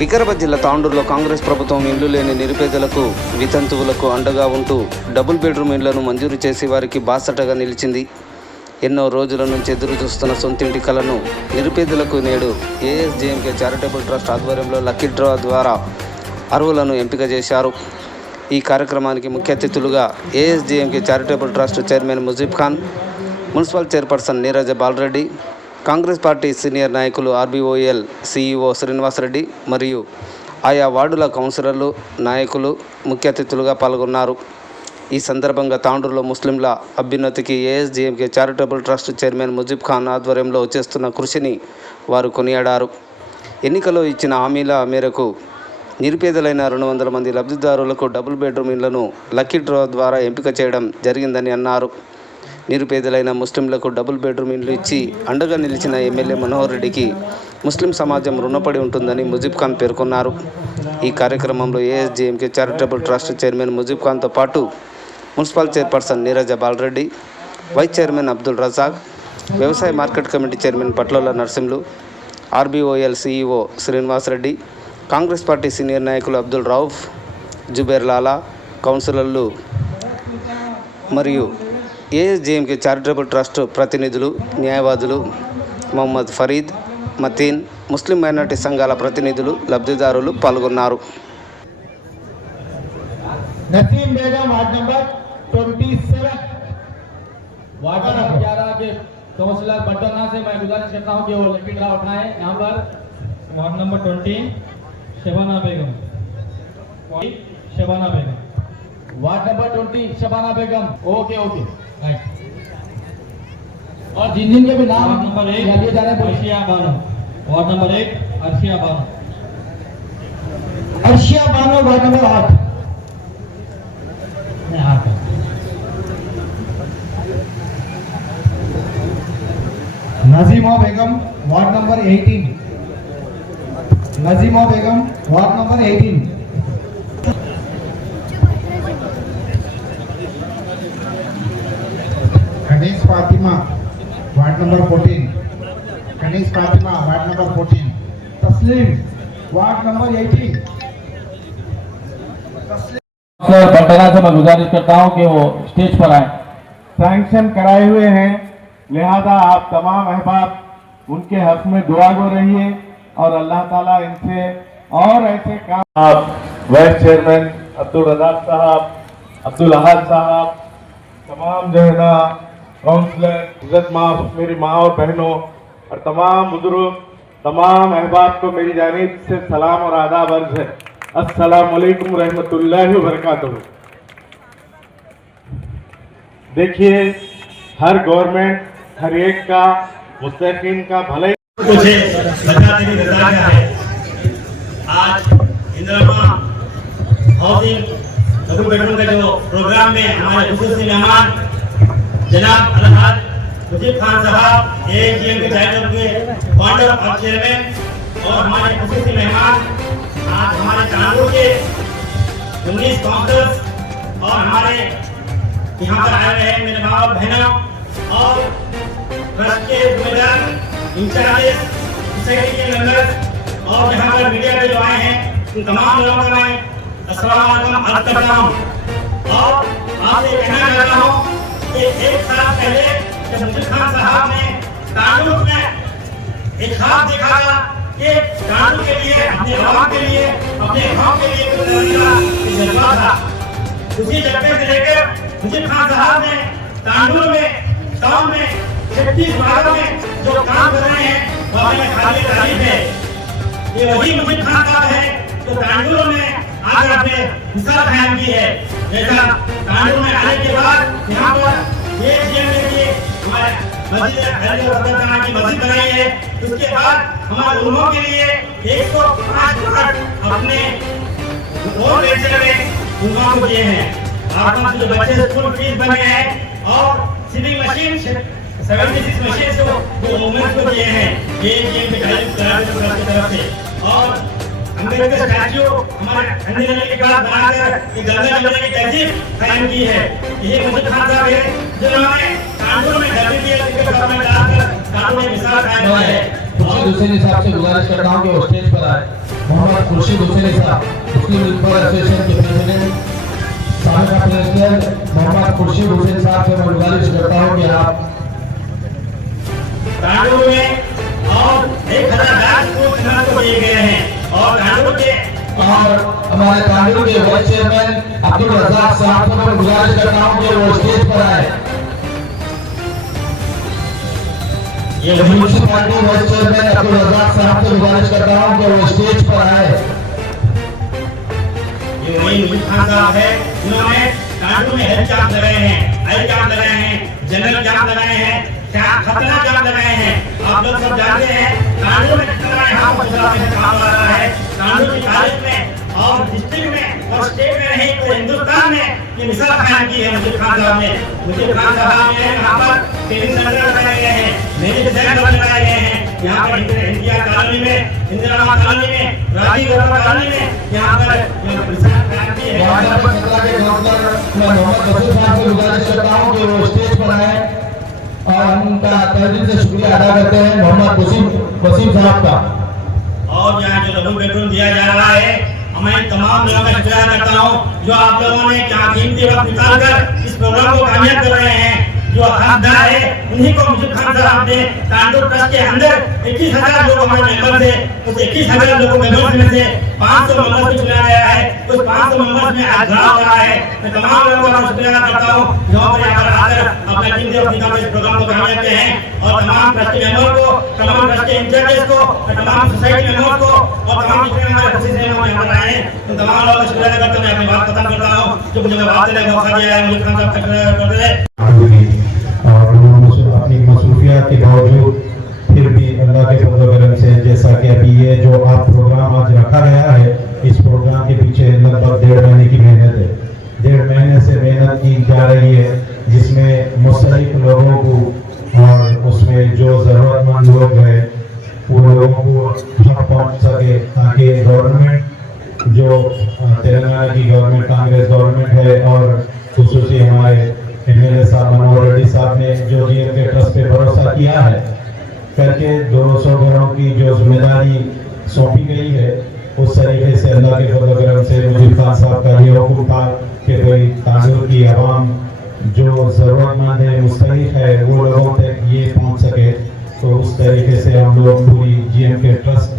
వికారాబాద్ జిల్లా తాండూరులో కాంగ్రెస్ ప్రభుత్వం ఇల్లు లేని నిరుపేదలకు వితంతువులకు అండగా ఉంటూ డబుల్ బెడ్రూమ్ ఇళ్లను మంజూరు చేసి వారికి బాసటగా నిలిచింది. ఎన్నో రోజుల నుంచి ఎదురు చూస్తున్న సొంతింటి కలను నిరుపేదలకు నేడు ఏఎస్జేఎంకే చారిటబుల్ ట్రస్ట్ ఆధ్వర్యంలో లక్కీ డ్రా ద్వారా అర్హులను ఎంపిక చేశారు. ఈ కార్యక్రమానికి ముఖ్య అతిథులుగా ASJMK charitable trust chairman Mujeeb Khan, municipal chairperson Neeraja Balareddy, Congress party senior నాయకులు ఆర్బీఓఎల్ సిఇఓ శ్రీనివాసరెడ్డి మరియు ఆయా వార్డుల కౌన్సిలర్లు, నాయకులు ముఖ్య అతిథులుగా పాల్గొన్నారు. ఈ సందర్భంగా తాండూరులో ముస్లింల అభ్యున్నతికి ASJMK charitable trust chairman Mujeeb Khan ఆధ్వర్యంలో చేస్తున్న కృషిని వారు కొనియాడారు. ఎన్నికల్లో ఇచ్చిన హామీల మేరకు నిరుపేదలైన 200 మంది లబ్ధిదారులకు డబుల్ బెడ్రూమ్ ఇళ్లను లక్కీ డ్రా ద్వారా ఎంపిక చేయడం జరిగిందని అన్నారు. నిరుపేదలైన ముస్లింలకు డబుల్ బెడ్రూమ్ ఇళ్లు ఇచ్చి అండగా నిలిచిన ఎమ్మెల్యే మనోహర్ రెడ్డికి ముస్లిం సమాజం రుణపడి ఉంటుందని ముజీబ్ ఖాన్ పేర్కొన్నారు. ఈ కార్యక్రమంలో ASJMK charitable trust chairman Mujeeb ఖాన్తో పాటు municipal chairperson Neeraja Balareddy, vice chairman Abdul Razak, వ్యవసాయ market committee chairman Patlola Narsimhulu, RBOL CEO Srinivasareddy, Congress party senior నాయకులు అబ్దుల్ రౌఫ్, జుబేర్ లాలా, కౌన్సిలర్లు మరియు ఏఎస్జేఎంకే చారిటబుల్ ట్రస్ట్ ప్రతినిధులు, న్యాయవాదులు మొహమ్మద్ ఫరీద్, మతీన్, ముస్లిం మైనార్టీ సంఘాల ప్రతినిధులు, లబ్ధిదారులు పాల్గొన్నారు. नसीम बेगम वार्ड नंबर 27 वार्ड नंबर 11 के काउंसलर बटना से मैं गुजारिश करता हूं कि वो लकी ड्रा उठाएं। यहाँ पर ward number 20 Shabana Begum, Shabana Begum, ward number 20 Shabana Begum. Okay okay right. और जिन जिन के भी नाम नंबर 1 लिए जा रहे हैं Arshia Bano, ward number 1 Arshia Bano, Arshia Bano ward number 8 Najima Begum ward number 18, Najima Begum ward number 18, Ganesh Fatima ward number 14, Ganesh Fatima ward number 14, Tasleem ward number 18। Patna से मैं गुजारिश करता हूं कि वो स्टेज पर आए। सैंक्शन कराए हुए हैं, लिहाजा आप तमाम अहबाब उनके हक में दुआ गो रहिए और अल्लाह ताला इनसे और ऐसे काम। आप वाइस चेयरमैन अब्दुल रजाक साहब, अब्दुल अहद साहब, तमाम जो है ना काउंसलर, इज्जत माँ, मेरी माँ और बहनों और तमाम बुजुर्ग, तमाम अहबाब को मेरी जानिब से सलाम और आदाब अर्ज है। अस्सलाम वालेकुम रहमतुल्लाहि व बरकातुहू। देखिए, हर गवर्नमेंट हर एक का मुस्तकीन का भले मुझे बचाने की नजर है। आज इंदिरा हाउसिंग डबल बेडरूम का जो प्रोग्राम में हमारे खुसूसी मेहमान जनाब अलहाज मुजीब खान साहब एएसजीएमके चारिटेबल के फाउंडर और चेयरमैन और हमारे खुसूसी मेहमान आज हमारे तांडूर के 19 काउंसलर्स और हमारे यहाँ पर आए हैं मेरे माँ और बहनों और ट्रस्ट के जिम्मेदार इंचार्जेस, सोसाइटी के मेंबर्स और यहाँ पर मीडिया पे जो आए हैं उन तमाम लोगों का मैं अस्सलाम वालेकुम अर्ज करता हूँ। और आपसे कहना चाहता हूँ कि एक साल पहले जब मुजीब खान साहब ने तांडूर में एक ख्वाब देखा था कि तांडूर के लिए, अपने आवाम के लिए, अपने गाँव के लिए कुछ करने का जज्बा था। उसी जज्बे से लेकर मुजीब खान साहब ने तांडूर में गाँव में 36 वार्डों में जो काम कर रहे हैं वो हमें खाली तारीफ है। ये वही मुजीब खान साहब है जो तांडूर में आकर अपने मिसाल कायम की है। जैसा तांडूर में आने के बाद यहाँ पर ये लिए हमारे मस्जिद की मस्जिद बनाई है। उसके बाद हमारे उलमों के लिए 105 घाट अपने और में उनका को दिए हैं। आपका जो बच्चे स्कूल फीस बने हैं और सिविंग मशीन 76 मशीन से वो मूवमेंट को दिए हैं ये की तरफ से। और अम्बेडकर स्टैच्यू हमारे अंदर के बाद बनाकर ये गंगा जमुना की तहजीब कायम की है। ये मुझे खान साहब है जो उन्होंने कानून में गलती की है, उसके साथ में डालकर कानून में मिसाल कायम हुआ है। हुसैनी साहब से गुजारिश करता हूँ कि वो स्टेज पर आए। मोहम्मद खुर्शीद हुसैनी साहब, मुस्लिम वेलफेयर एसोसिएशन के प्रेसिडेंट, साबिका प्रेसिडेंट मोहम्मद खुर्शीद हुसैन साहब से मैं गुजारिश करता हूँ कि आप तांडू में और 1000 को दिए गए हैं और तांडू के और हमारे तांडू के वाइस चेयरमैन अब्दुल रज़ाक साहब को मैं गुजारिश करता हूँ कि वो स्टेज पर आए। ये municipality vice chairman Abdul Razak साहब से गुजारिश करता हूँ कि वो स्टेज पर आए। ये वही मुजीब खान साहब है जिन्होंने तांडू में हेल्थ कैंप लगाए हैं, आई कैंप लगाए हैं, जनरल कैंप लगाए हैं, खतरा कैंप लगाए हैं। आप लोग सब जानते हैं तांडू में कितना यहाँ पर काम आ रहा है। तांडू की तारीख में और डिस्ट्रिक्ट में और स्टेट में नहीं तो हिंदुस्तान में ये मिसाल कायम की है मुजीब खान साहब ने। मुजीब खान साहब ने यहाँ पर ट्रेनिंग सेंटर लगाए गए हैं, मेडिकल सेंटर लगाए गए हैं। यहाँ पर इंडिया कॉलोनी में, इंदिरा कॉलोनी में, राजीव गांधी कॉलोनी में यहाँ पर मिसाल कायम की है। मैं मोहम्मद बशीर साहब से गुजारिश करता हूँ कि वो स्टेज पर आए और उनका तहे दिल से शुक्रिया अदा करते हैं मोहम्मद बशीर साहब का। और यहाँ जो डबल बेडरूम दिया जा रहा है, मैं तमाम लोगों का शुक्रिया करता हूँ जो आप लोगों ने क्या कीमती वक्त निकालकर इस प्रोग्राम को कामयाब कर रहे हैं। जो हकदार है उन्हीं को मुजीब खान साहब ने तांडू ट्रस्ट के अंदर 21,000 लोग हमारे मेंबर थे, उस 21,000 लोगों मेंबर्स में से 500 मेंबर्स को चुना गया है। उस 500 मेंबर्स में आज चुनाव हो रहा है। मैं तमाम लोगों का शुक्रिया करता हूँ जो यहाँ पर आकर अपना कीमती वक्त निकालकर इस प्रोग्राम को कामयाब किए हैं। और तमाम ट्रस्टी मेंबर को, तमाम ट्रस्टी इंचार्जेस को, तमाम सोसाइटी मेंबर को और तमाम जितने हमारे खुशी से हम यहाँ पर आए हैं उन तमाम लोगों का शुक्रिया करते मैं अपनी बात खत्म करता हूँ। जो मुझे बात देने का मौका दिया है मुझे खान साहब का शुक्रिया करते हैं। और अपनी मसरूफियात के बावजूद फिर भी अल्लाह के फज़ल व करम से जैसा कि अभी ये जो आप प्रोग्राम आज रखा गया है, इस प्रोग्राम के पीछे लगभग 1.5 महीने की मेहनत है। 1.5 महीने से मेहनत की जा रही है जिसमें मुस्तहिक लोगों को और उसमें जो ज़रूरतमंद लोग हैं वो लोगों को हक पहुँच सके, ताकि गवर्नमेंट जो तेलंगाना की गवर्नमेंट कांग्रेस गवर्नमेंट है और खुसूसी हमारे MLA साहब मनोहर रेड्डी साहब ने जो GM के ट्रस्ट पे भरोसा किया है करके 200 घरों की जो जिम्मेदारी सौंपी गई है, उस तरीके से अल्लाह के फज़ल करम से मुजीब खान साहब का ये हुक्म था कि भाई तांडू की आवाम जो ज़रूरतमंद है, मुस्तहिक है, वो लोगों तक ये पहुंच सके। तो उस तरीके से हम लोग पूरी GM के ट्रस्ट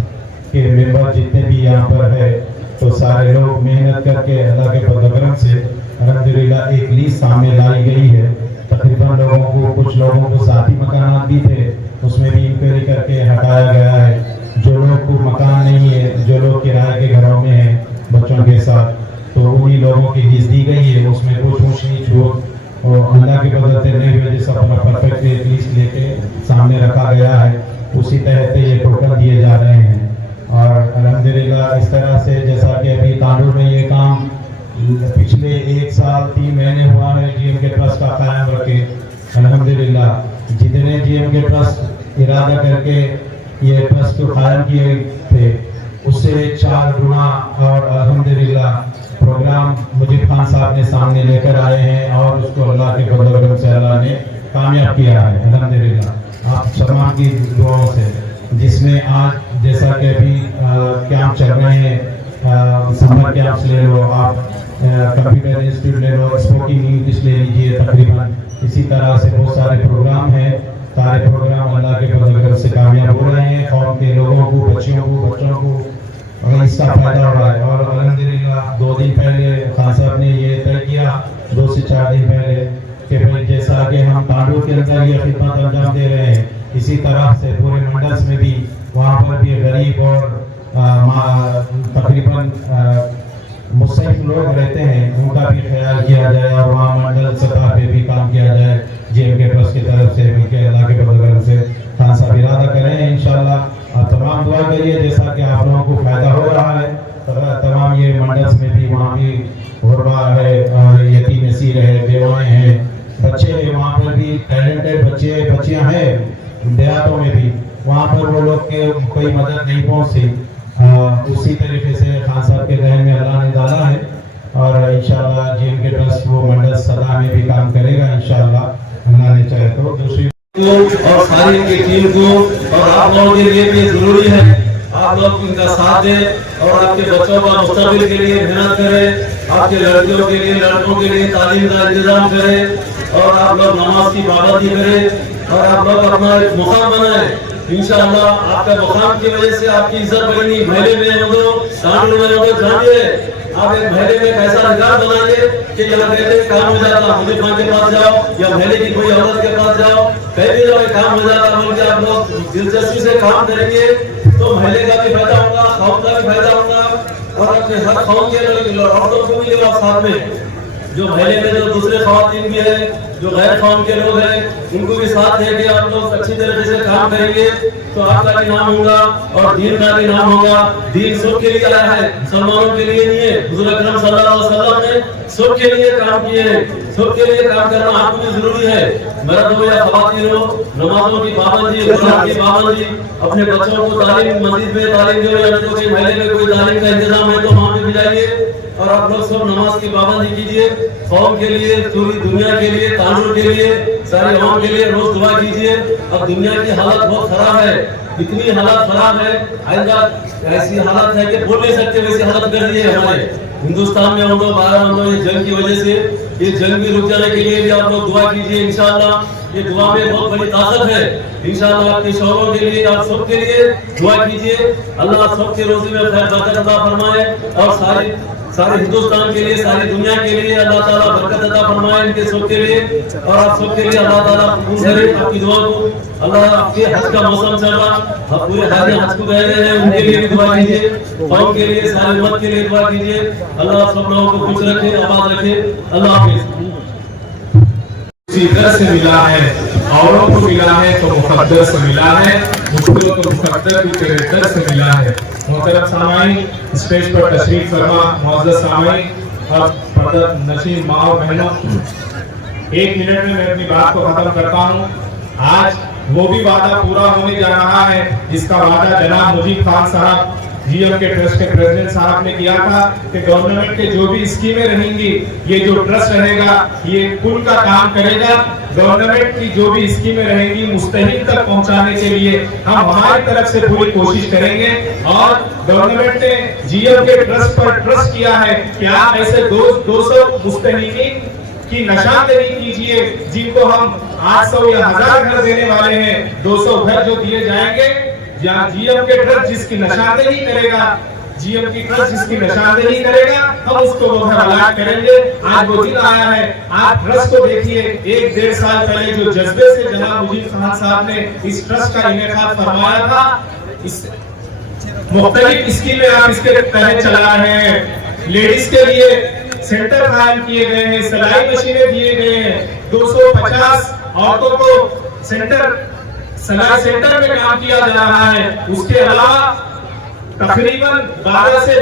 के मेंबर जितने भी यहाँ पर है तो सारे लोग मेहनत करके अल्लाह के फज़ल करम से अल्हम्दुलिल्लाह एक लीज सामने लाई गई है। तकरीबन लोगों को, कुछ लोगों को साथी मकानात भी थे, उसमें भी इंक्वायरी करके हटाया गया है। जो लोग को मकान नहीं है, जो लोग किराए के घरों में हैं बच्चों के साथ, तो उन्हीं लोगों की लीज दी गई है। उसमें कुछ ऊँच नीच हो और अल्लाह के फज़ल से नहीं हुए जिस अपना परफेक्ट लीज लेके सामने रखा गया है, उसी तहत ये टोकन दिए जा रहे हैं। और अल्हम्दुलिल्लाह इस तरह से जैसा कि अभी तांडू में ये काम पिछले 1 साल 3 महीने हुआ है GM के ट्रस्ट का कायम रखे। अल्हम्दुलिल्लाह जितने GM के ट्रस्ट इरादा करके ये ट्रस्ट को कायम किए थे उससे 4 गुना और अल्हम्दुलिल्लाह प्रोग्राम मुजीब खान साहब ने सामने लेकर आए हैं और उसको अल्लाह के फज़ल से अल्लाह ने कामयाब किया है अल्हम्दुलिल्लाह आप तमाम की दुआओं से। जिसमें आज जैसा कि अभी कैंप चल रहे हैं, समर कैंप्स ले लो, आप कंप्यूटर इंस्टीट्यूट ले लो, स्पोकिंग इंग्लिश ले लीजिए, तकरीबन इसी तरह से बहुत सारे प्रोग्राम हैं। सारे प्रोग्राम अल्लाह के फज़ल से कामयाब हो रहे हैं। कौम के लोगों को, बच्चियों को, बच्चों को इसका फायदा हो रहा है। और अल्हम्दुलिल्लाह 2 दिन पहले खान साहब ने ये तय किया, 2 से 4 दिन पहले, कि भाई जैसा कि हम तांडू के अंदर ये खिदमत अंजाम दे रहे हैं, इसी तरह से पूरे मंडल्स में भी वहाँ पर भी गरीब और तकरीबन मुस्तहिक लोग रहते हैं, उनका भी ख्याल किया जाए और वहाँ मंडल सतह पे भी काम किया जाए। GM के ट्रस्ट की तरफ से मिलकर अल्लाह के फज़ल से खान साहब इरादा करें इंशाल्लाह। आप तमाम दुआ करिए जैसा कि आप लोगों को फायदा हो रहा है। तमाम ये मंडल्स में भी वहाँ भी गुरबा है और यतीम नसीर है, बेवाएँ हैं, बच्चे हैं, वहाँ पर भी टैलेंटेड बच्चे बच्चियाँ हैं देहातों में भी, वहाँ पर वो लोग के कोई मदद नहीं पहुँचती। उसी तरीके से खान साहब के जहन में अल्लाह ने डाला है और इंशाल्लाह GM के ट्रस्ट वो मंडल सदा में भी काम करेगा इंशाल्लाह अल्लाह ने चाहे तो। दूसरी और सारी इनकी टीम को, और आप लोगों के लिए भी जरूरी है आप लोग इनका साथ दें और आपके बच्चों का मुस्तकबिल के लिए मेहनत करें, आपके लड़कियों के लिए लड़कों के लिए तालीम का इंतजाम करें और आप लोग नमाज की पाबंदी करें और आप लोग अपना एक मुकाम बनाएं। इंशाअल्लाह आपका मुकाम की वजह से आपकी इज्जत बढ़ेगी। महले में हो तो सांड में हो तो जानिए आप एक महले में कैसा रिकॉर्ड बनाइए कि यहाँ कहते काम हो जाता, मुझे खान के पास जाओ या महले की कोई औरत के पास जाओ, कहीं भी जाओ काम हो जाता, बोल के आप लोग दिलचस्पी से काम करेंगे तो महले का भी फायदा होगा, कौम का भी फायदा होगा और अपने हर कौम के औरतों को भी लेगा साथ में। जो महले में जो दूसरे खवातीन भी है, जो गैर कौम के लोग हैं, उनको भी साथ लेके आप लोग अच्छी तरीके से काम करेंगे तो आपका भी नाम होगा और दीन का भी नाम होगा। दीन सबके लिए आया है, मुसलमानों के लिए नहीं है। हुजूर अकरम सल्लल्लाहु अलैहि वसल्लम ने सबके लिए काम किए हैं, सबके लिए काम करना आपको भी जरूरी है। मर्द हो या खवातीन हो, नमाजों की पाबंदी, कुरान की पाबंदी, अपने बच्चों को तालीम मस्जिद में तालीम दो या तो कोई महले में कोई तालीम का इंतजाम है तो वहाँ पे भी जाइए और आप लोग सब नमाज की पाबंदी कीजिए। कौम के लिए, पूरी दुनिया के लिए, कानून के लिए, सारे कौम के लिए रोज दुआ कीजिए। अब दुनिया की हालत बहुत खराब है, इतनी हालत खराब है, ऐसी हालत है कि बोल नहीं सकते, वैसी हालत कर दी है हमारे हिंदुस्तान में। हम लोग 12 हम ये जंग की वजह से ये जंग भी रुक जाने के लिए भी आप लोग दुआ कीजिए। इंशाअल्लाह ये दुआ में बहुत बड़ी ताकत है। इंशाअल्लाह आपके शौरों के लिए, आप सबके लिए दुआ कीजिए। अल्लाह सबके रोजी में खैर बरकत अता फरमाए और सारे हिंदुस्तान के लिए, सारी दुनिया के लिए अल्लाह ताला बरकत अता फरमाए इनके सबके लिए और आप सबके लिए अल्लाह ताला कबूल करे आपकी दुआ को। अल्लाह आपके हज का मौसम चल रहा, आप पूरे हज को गए हैं, उनके लिए भी दुआ कीजिए, कौम के लिए, सारी उम्मत के लिए दुआ कीजिए। अल्लाह सब लोगों को खुश रखे, आबाद रखे। अल्लाह हाफिज। इधर से मिला है, औरों को मिला है तो मुकद्दर से मिला है, मुझको तो मुकद्दर भी तेरे दर से मिला है। मोहतरम सामाईन, स्टेज पर तशरीफ फरमा मुअज़्ज़ज़ सामाईन और पर्दा नशीन माँ और बहनों, 1 मिनट में मैं अपनी बात को खत्म करता हूँ। आज वो भी वादा पूरा होने जा रहा है जिसका वादा जनाब मुजीब खान साहब जीएम के ट्रस्ट के प्रेसिडेंट साहब ने किया था कि गवर्नमेंट के जो भी स्कीमें रहेंगी, ये जो ट्रस्ट रहेगा ये पुल का काम करेगा। गवर्नमेंट की जो भी स्कीमें रहेंगी मुस्तहिक तक पहुंचाने के लिए हम हमारी तरफ से पूरी कोशिश करेंगे। और गवर्नमेंट ने जीएम के ट्रस्ट पर ट्रस्ट किया है कि आप ऐसे 200 मुस्तहिकीन की निशानदेही कीजिए जिनको हम 800 या 1000 घर देने वाले हैं। 200 घर जो दिए जाएंगे, जहाँ जीएम के ट्रस्ट जिसकी निशानदेही करेगा, जीएम की ट्रस्ट जिसकी निशानदेही करेगा, हम उसको वो घर अलॉट करेंगे। आज वो दिन आया है। आप ट्रस्ट को देखिए, 1-1.5 साल पहले जो जज्बे से जनाब मुजीब खान साहब ने इस ट्रस्ट का इनेकाद फरमाया था, इस मुख्तलिफ स्कीमें आप इसके तहत चला रहे हैं। लेडीज के लिए सेंटर कायम किए गए हैं, सिलाई मशीनें दिए गए हैं, 250 औरतों को सिलाई सेंटर में काम किया जा रहा है। उसके अलावा तकरीबन 12 से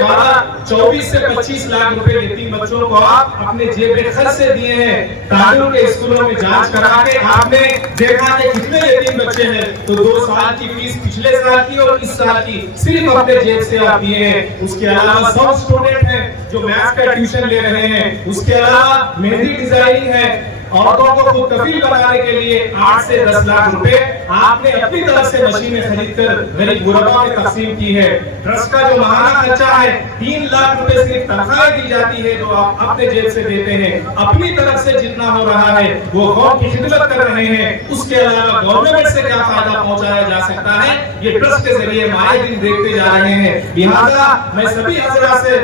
24 से 25 लाख रुपए यतीम बच्चों को आप अपने जेब खर्च से दिए हैं। तालुक के स्कूलों में जांच करा के आपने देखा कि कितने यतीम बच्चे हैं, तो 2 साल की फीस पिछले साल की और इस साल की सिर्फ अपने जेब से आप दिए हैं। उसके अलावा 100 स्टूडेंट हैं जो मैथ्स का ट्यूशन ले रहे हैं। उसके अलावा मेहंदी डिजाइनिंग है, औरतों को खुद कफील बनाने के लिए 8 से 10 लाख रुपए आपने अपनी तरफ से मशीनें खरीदकर गरीब गुरबा में तकसीम की है। ट्रस्ट का जो महाना खर्चा है 3 लाख रुपए सिर्फ तनख्वाह दी जाती है जो आप अपने जेब से देते हैं। अपनी तरफ से जितना हो रहा है वो कौम की खिदमत कर रहे हैं। उसके अलावा गवर्नमेंट से क्या फायदा पहुंचाया जा सकता है, ये ट्रस्ट के जरिए आए दिन देखते जा रहे हैं। लिहाजा मैं सभी हजरात से,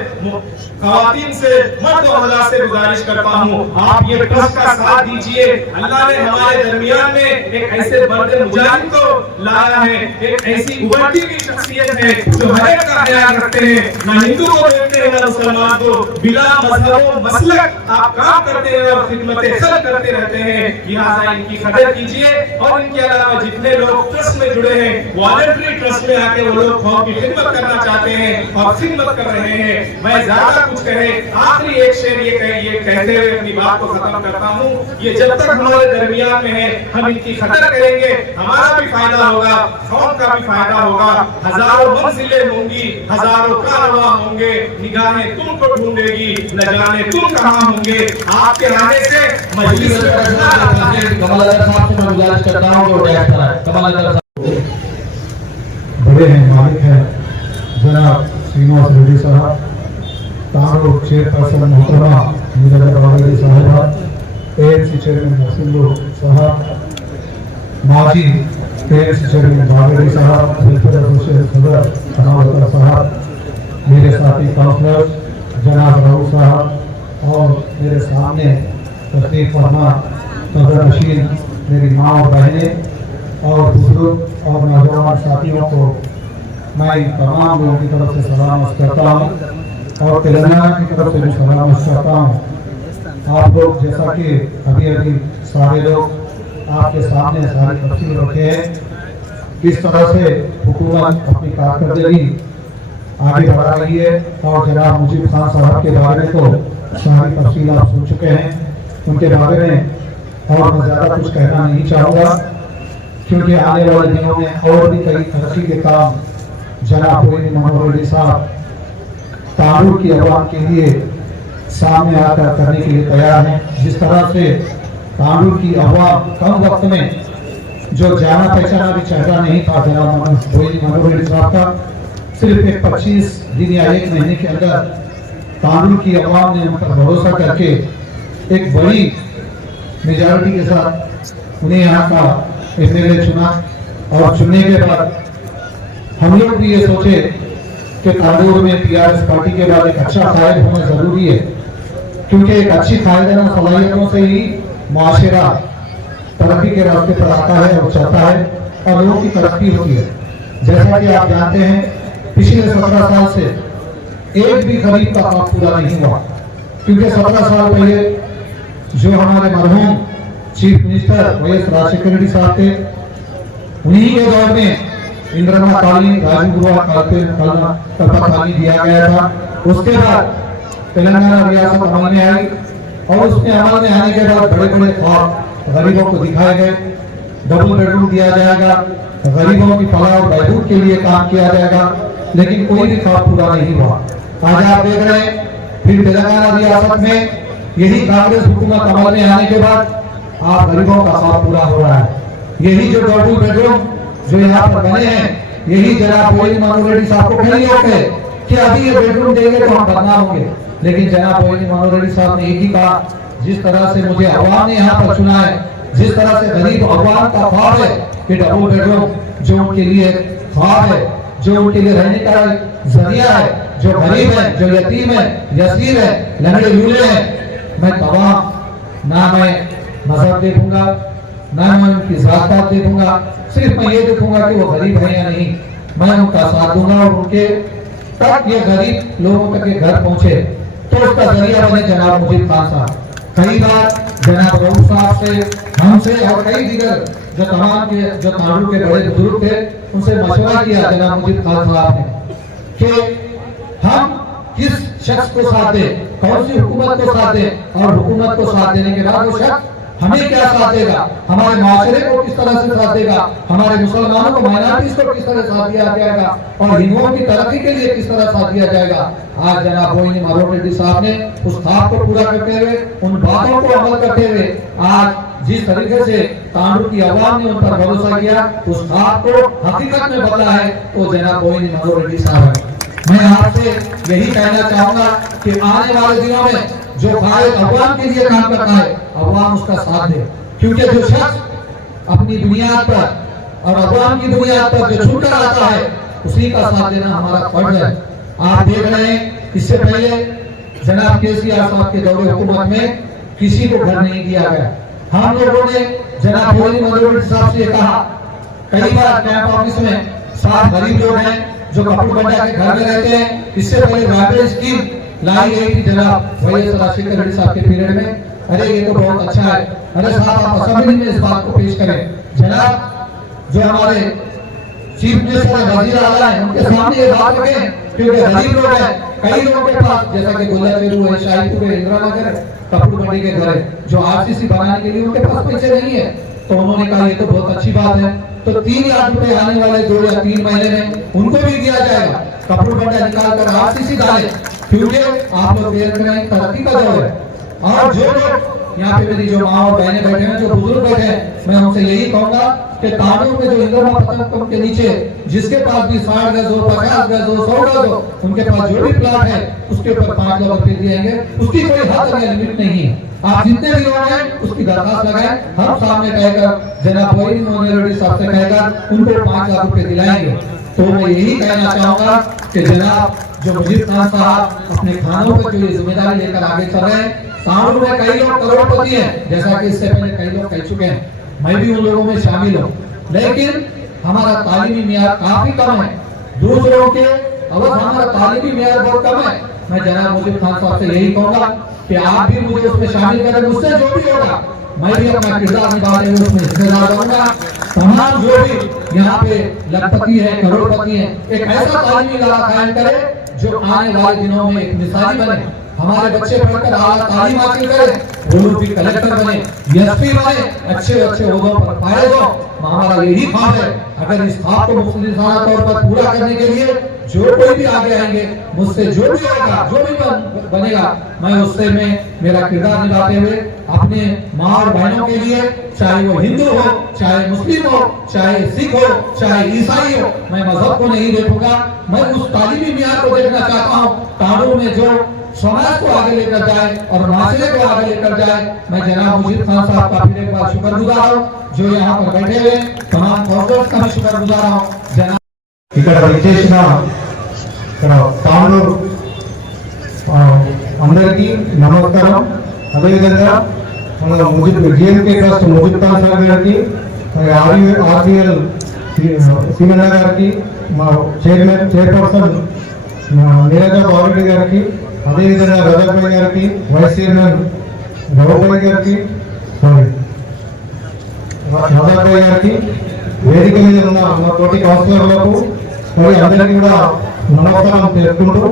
खवातीन से, मर्द और हजरात से गुजारिश करता हूँ, आप ये ट्रस्ट का साथ दीजिए। अल्लाह ने हमारे दरमियान में एक ऐसे बर्द मुजाहिद को लाया है, एक ऐसी उभरती हुई शख्सियत है जो हर एक का ख्याल रखते हैं, ना हिंदू को देखते हैं ना मुसलमान को। बिला मजहब मसलक आप काम करते हैं और खिदमत खल करते रहते हैं। लिहाजा इनकी कदर कीजिए। और इनके अलावा जितने लोग ट्रस्ट में जुड़े हैं, वॉलंटरी ट्रस्ट में आके वो लोग कौम की खिदमत करना चाहते हैं और खिदमत कर रहे हैं। मैं ज्यादा कुछ कहे, आखिरी एक शेर ये कहते हुए अपनी बात को खत्म करता हूँ। ये जब तक हमारे दरमियान में है, हम इनकी कदर करेंगे, हमारा भी फायदा होगा, कौम का भी फायदा होगा। हजारों मंजिलें होंगी, हजारों कारवां होंगे, निगाहें तुमको ढूंढेगी, न जाने तुम कहाँ होंगे। आपके आने से मजलिस में गुजारिश करता हूँ कि वो डैश कराएं। कमल नगर बड़े हैं, मालिक हैं जनाब श्रीनिवास रेड्डी साहब, तांडो चेयरपर्सन मोहतरमा नीरजा बागड़ी साहिबा, एएमसी चेयरमैन मोहसिन साहब, माजी एएमसी चेयरमैन बागड़ी साहब, वेलफेयर एसोसिएशन सदर अनावतर साहब, मेरे साथी काउंसलर जनाब राहु साहब और मेरे सामने तशरीफ फरमा सदर नशीन मेरी माँ और बहनें और बुजुर्ग और नौजवान साथियों को मैं तमाम लोगों की तरफ से सलाम करता हूँ और तेलंगाना की तरफ से भी सलाम करता हूँ। आप लोग जैसा कि अभी सारे लोग आपके सामने सारी तफसील रखे हैं, किस तरह से हुकूमत अपनी कारकर्दगी आगे बढ़ा रही है और जनाब मुजीब खान साहब के बारे में तो सारी तफसील आप सुन चुके हैं, उनके बारे में और मैं ज़्यादा कुछ कहना नहीं चाहूँगा क्योंकि आने वाले दिनों में और भी कई तरक्की के काम जनाब मनोहर रेड्डी साहब तांडूर की आवाम के लिए सामने आकर करने के लिए तैयार हैं। जिस तरह से तांडूर की आवाम कम वक्त में जो जाना पहचाना भी चेहरा नहीं था जनाब मनोहर रेड्डी साहब का, सिर्फ एक 25 दिन या 1 महीने के अंदर तांडूर की आवाम ने उन पर भरोसा करके एक बड़ी मेजॉरिटी के साथ उन्हें यहाँ का एमएलए चुना और चुनने के बाद हम लोग भी ये सोचे कि तांडूर में टीआरएस पार्टी के बाद एक अच्छा कायद होना जरूरी है क्योंकि एक अच्छी कायदाना सलाहियतों से ही माशरा तरक्की के रास्ते पर आता है और चलता है और लोगों की तरक्की होती है। जैसा कि आप जानते हैं पिछले 17 साल से एक भी गरीब का काम पूरा नहीं हुआ क्योंकि 17 साल पहले जो हमारे मरहूम chief minister YS Rajasekhar Reddy साहब थे, उन्हीं के दौर में इंदिरा कॉलोनी राजगुरुआ कॉलोनी दिया गया था। उसके बाद तेलंगाना रियासत अमल में आई और उसमें अमल में आने के बाद बड़े बड़े ख्वाब गरीबों को दिखाए गए, डबल बेडरूम दिया जाएगा, गरीबों की फलाह और बहबूद के लिए काम किया जाएगा, लेकिन कोई भी ख्वाब पूरा नहीं हुआ। आज आप देख रहे हैं फिर तेलंगाना रियासत में यही कांग्रेस हुकूमत अमल में आने के बाद आप गरीबों का ख्वाब पूरा हो रहा है। यही जो डबल बेडरूम जो यहाँ पर बने हैं, यही जनाब मनोहर रेड्डी साहब को कहीं होते कि अभी ये बेडरूम देंगे तो हम बदनाम होंगे, लेकिन जनाब मनोहर रेड्डी साहब ने एक ही कहा, जिस तरह से मुझे अवाम ने यहाँ पर चुना है, जिस तरह से गरीब अवाम का ख्वाब है कि डबल बेडरूम जो उनके लिए ख्वाब है, जो उनके लिए रहने का जरिया है, जो गरीब है, जो यतीम है, यसीर है, लंगड़े लूले हैं, मैं तमाम ना मैं मजहब देखूंगा ना मैं उनकी जात देखूंगा, सिर्फ मैं ये देखूंगा कि वो गरीब है या नहीं, मैं उनका साथ दूंगा और उनके तक ये गरीब लोगों तक ये घर पहुंचे तो उसका जरिया बने जनाब मुजीब खान साहब। कई बार जनाब राहु साहब से, हमसे और कई दीगर जो तमाम के जो तांडूर के बड़े बुजुर्ग थे उनसे मशवरा किया जनाब मुजीब खान साहब ने कि हम किस शख्स को साथ दें, कौन सी हुकूमत को साथ दें और हुकूमत को साथ देने के बाद वो शख्स हमें क्या साथ देगा, हमारे माशरे को किस तरह से साथ देगा, हमारे मुसलमानों को माइनॉरिटीज को किस तरह साथ दिया जाएगा और हिंदुओं की तरक्की के लिए किस तरह साथ दिया जाएगा। आज जनाब मनोहर रेड्डी साहब ने उस ख्वाब को पूरा करते हुए, उन बातों को अमल करते हुए आज जिस तरीके से तांडूर की आवाम ने उन पर भरोसा किया, उस ख्वाब को हकीकत में बदला है तो जनाब मनोहर रेड्डी साहब है। मैं आपसे यही कहना चाहूंगा कि आने वाले दिनों में जो कायद अवाम के लिए काम करता है, अवाम उसका साथ दे, क्योंकि जो शख्स अपनी बुनियाद पर और अवाम की बुनियाद पर जो छूटकर आता है उसी का साथ देना हमारा फर्ज है। आप देख रहे हैं इससे पहले जनाब केसीआर साहब के दौरे हुकूमत में किसी को घर नहीं दिया गया। हम लोगों ने जनाब मनोहर रेड्डी साहब से कहा, कई बार कैंप ऑफिस में 7 गरीब लोग हैं जो कपूरबंडा के घर में रहते हैं। इससे पहले वाटर स्कीम लाई गई थी जनाब वाईएस राजशेखर रेड्डी साहब के पीरियड में। अरे ये तो बहुत अच्छा है, अरे साहब आप असेंबली में इस बात को पेश करें। जनाब जो हमारे चीफ मिनिस्टर है, वजीर आला है, उनके सामने ये बात रखें क्योंकि गरीब लोग हैं, कई लोगों के पास जैसा कि गोला चेरू है, शाहीपुर है, इंदिरा नगर है, कपूरबंडी के घर है, जो आरसीसी बनाने के लिए उनके पास पैसे नहीं है। तो उन्होंने कहा ये तो बहुत अच्छी बात है, तो 3 लाख रुपए आने वाले 2 या 3 महीने में उनको भी दिया जाएगा। कपूरबंडा निकाल कर आरसीसी डाले क्योंकि आप लोग देख रहे हैं तरक्की का दौर है और जो लोग यहाँ पे मेरी जो माँ और बहनें बैठे हैं, जो बुजुर्ग बैठे हैं, मैं उनसे यही कहूंगा कि तानूर में जो इंद्रमा पतन पंप के नीचे जिसके पास भी 60 गज हो, 50 गज हो, 100 गज हो, उनके पास जो भी प्लाट है उसके ऊपर 5 लाख रुपए दिएंगे। उसकी कोई हद या लिमिट नहीं है। आप जितने भी लोग हैं उसकी दरखास्त लगाएं, हम सामने कहकर जनाब वही मोहन साहब से कहकर उनको 5 लाख रुपए दिलाएंगे। तो मैं यही कहना चाहूंगा कि जनाब जो मुजीब खान साहब अपने खानों पर जो ये जिम्मेदारी लेकर आगे चल रहे हैं, तानूर में कई लोग करोड़पति हैं, जैसा कि इससे पहले कई लोग कह चुके हैं, मैं भी उन लोगों में शामिल हूँ, लेकिन हमारा तालीमी मियार काफी कम है। दूसरों के अवध हमारा तालीमी मियार बहुत कम है। मैं जनाब मुजीब खान साहब से यही कहूंगा कि आप भी मुझे उसमें शामिल करें, मुझसे जो भी होगा मैं भी अपना किरदार निभाते हुए उसमें हिस्सेदार बनूंगा। तमाम जो भी यहाँ पे लखपति है, करोड़पति है, एक ऐसा तालीमी इदारा कायम करे जो आने वाले दिनों में एक मिसाली बने। हमारे बच्चे पढ़कर आला तालीम हासिल करें, वो लोग भी कलेक्टर बने, एसपी बने, अच्छे अच्छे ओहदों पर फायज हो। हमारा यही ख्वाब है। अगर इस ख्वाब को मुख्तलिफाना तौर पर पूरा करने के लिए जो कोई भी आगे आएंगे, मुझसे जो भी होगा, जो भी बनेगा, मैं उससे में मेरा किरदार निभाते हुए अपने माँ और बहनों के लिए, चाहे वो हिंदू हो, चाहे मुस्लिम हो, चाहे सिख हो, चाहे ईसाई हो, मैं मजहब को नहीं देखूंगा। मैं उस तालीमी मियार को देखना चाहता हूँ तानूर में जो समाज को आगे लेकर जाए और माशरे को आगे लेकर जाए। मैं जनाब मुजीब खान साहब का फिर एक बार शुक्रगुजार हूँ, जो यहाँ पर बैठे हुए तमाम काउंसलर्स का भी शुक्रगुजार हूँ। जनाब ఇక్కడ విచ్చేసిన ఇక్కడ తానూరు అందరికీ నమస్కారం. అదేవిధంగా మన GMK trust Mujib Khan sir గారికి, ఆర్బిఎల్ సీనన్న గారికి, మా చైర్పర్సన్ నీరజ బారెడ్డి గారికి, అదేవిధంగా రజాక్ భాయ్ గారికి, వైస్ చైర్మన్ రఘుభాయ్ గారికి, రజాక్ భాయ్ గారికి, వేదిక మీద ఉన్న మా తోటి కౌన్సిలర్లకు మరి అందరికీ కూడా నమస్కారం తెలుపుకుంటూ,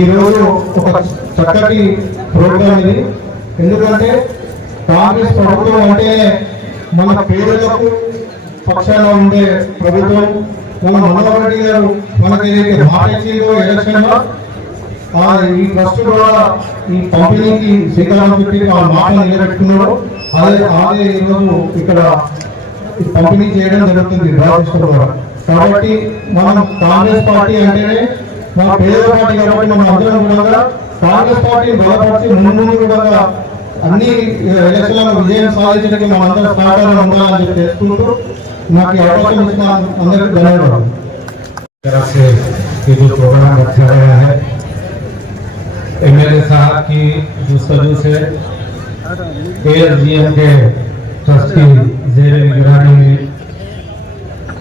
ఈరోజు ఒక చక్కటి ప్రోగ్రాం ఇది. ఎందుకంటే కాంగ్రెస్ ప్రభుత్వం అంటే మన పేదలకు పక్షాన ఉండే ప్రభుత్వం. మన మనోహర్ రెడ్డి గారు మనకి ఏదైతే మాట ఇచ్చిందో ఎలక్షన్ లో, ఈ ట్రస్ట్ ద్వారా ఈ పంపిణీకి శ్రీకారం చుట్టి ఆ మాట నిలబెట్టుకున్నాడు. అదే ఈరోజు ఇక్కడ పంపిణీ చేయడం జరుగుతుంది డ్రా సిస్టమ్ ద్వారా. కాబట్టి మనం కాంగ్రెస్ పార్టీ అంటేనే మన పేద పార్టీ కాబట్టి మనం అందరం కూడా కాంగ్రెస్ పార్టీని బలపరిచి ముందు కూడా అన్ని ఎలక్షన్లలో విజయం సాధించడానికి మనం అందరం సహకారం ఉండాలని చెప్పి తెలుసుకుంటూ నాకు ఈ అవకాశం ఇచ్చిన అందరికీ ధన్యవాదాలు. तरफ से ये जो प्रोग्राम रखा गया है, एमएलए साहब की जुस्तजू से एएसडीएम के ट्रस्ट की जेर निगरानी में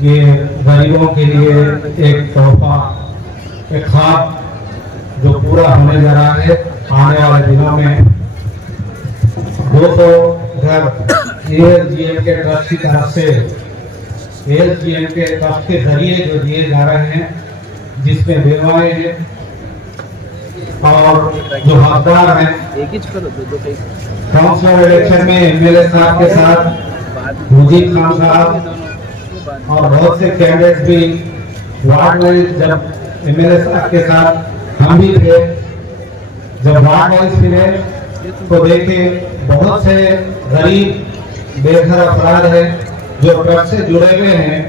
ये गरीबों के लिए एक तोहफा, एक ख्वाब जो पूरा होने जा रहा है। आने वाले दिनों में 200 घर एएसडीएम के ट्रस्ट की तरफ से एएसडीएम के ट्रस्ट के जरिए जो दिए जा रहे हैं, जिसमें बेवाएं हैं और जो हकदार हैं। काउंसिलर इलेक्शन में एमएलए साहब के साथ मुजीब खान साहब और बहुत से कैंडिडेट भी वार्ड वाइज, जब एमएलए साहब के साथ हम भी थे, जब वार्ड वाइज फिरे तो देखे बहुत से गरीब बेघर अफराद हैं जो ट्रस्ट से जुड़े हुए हैं।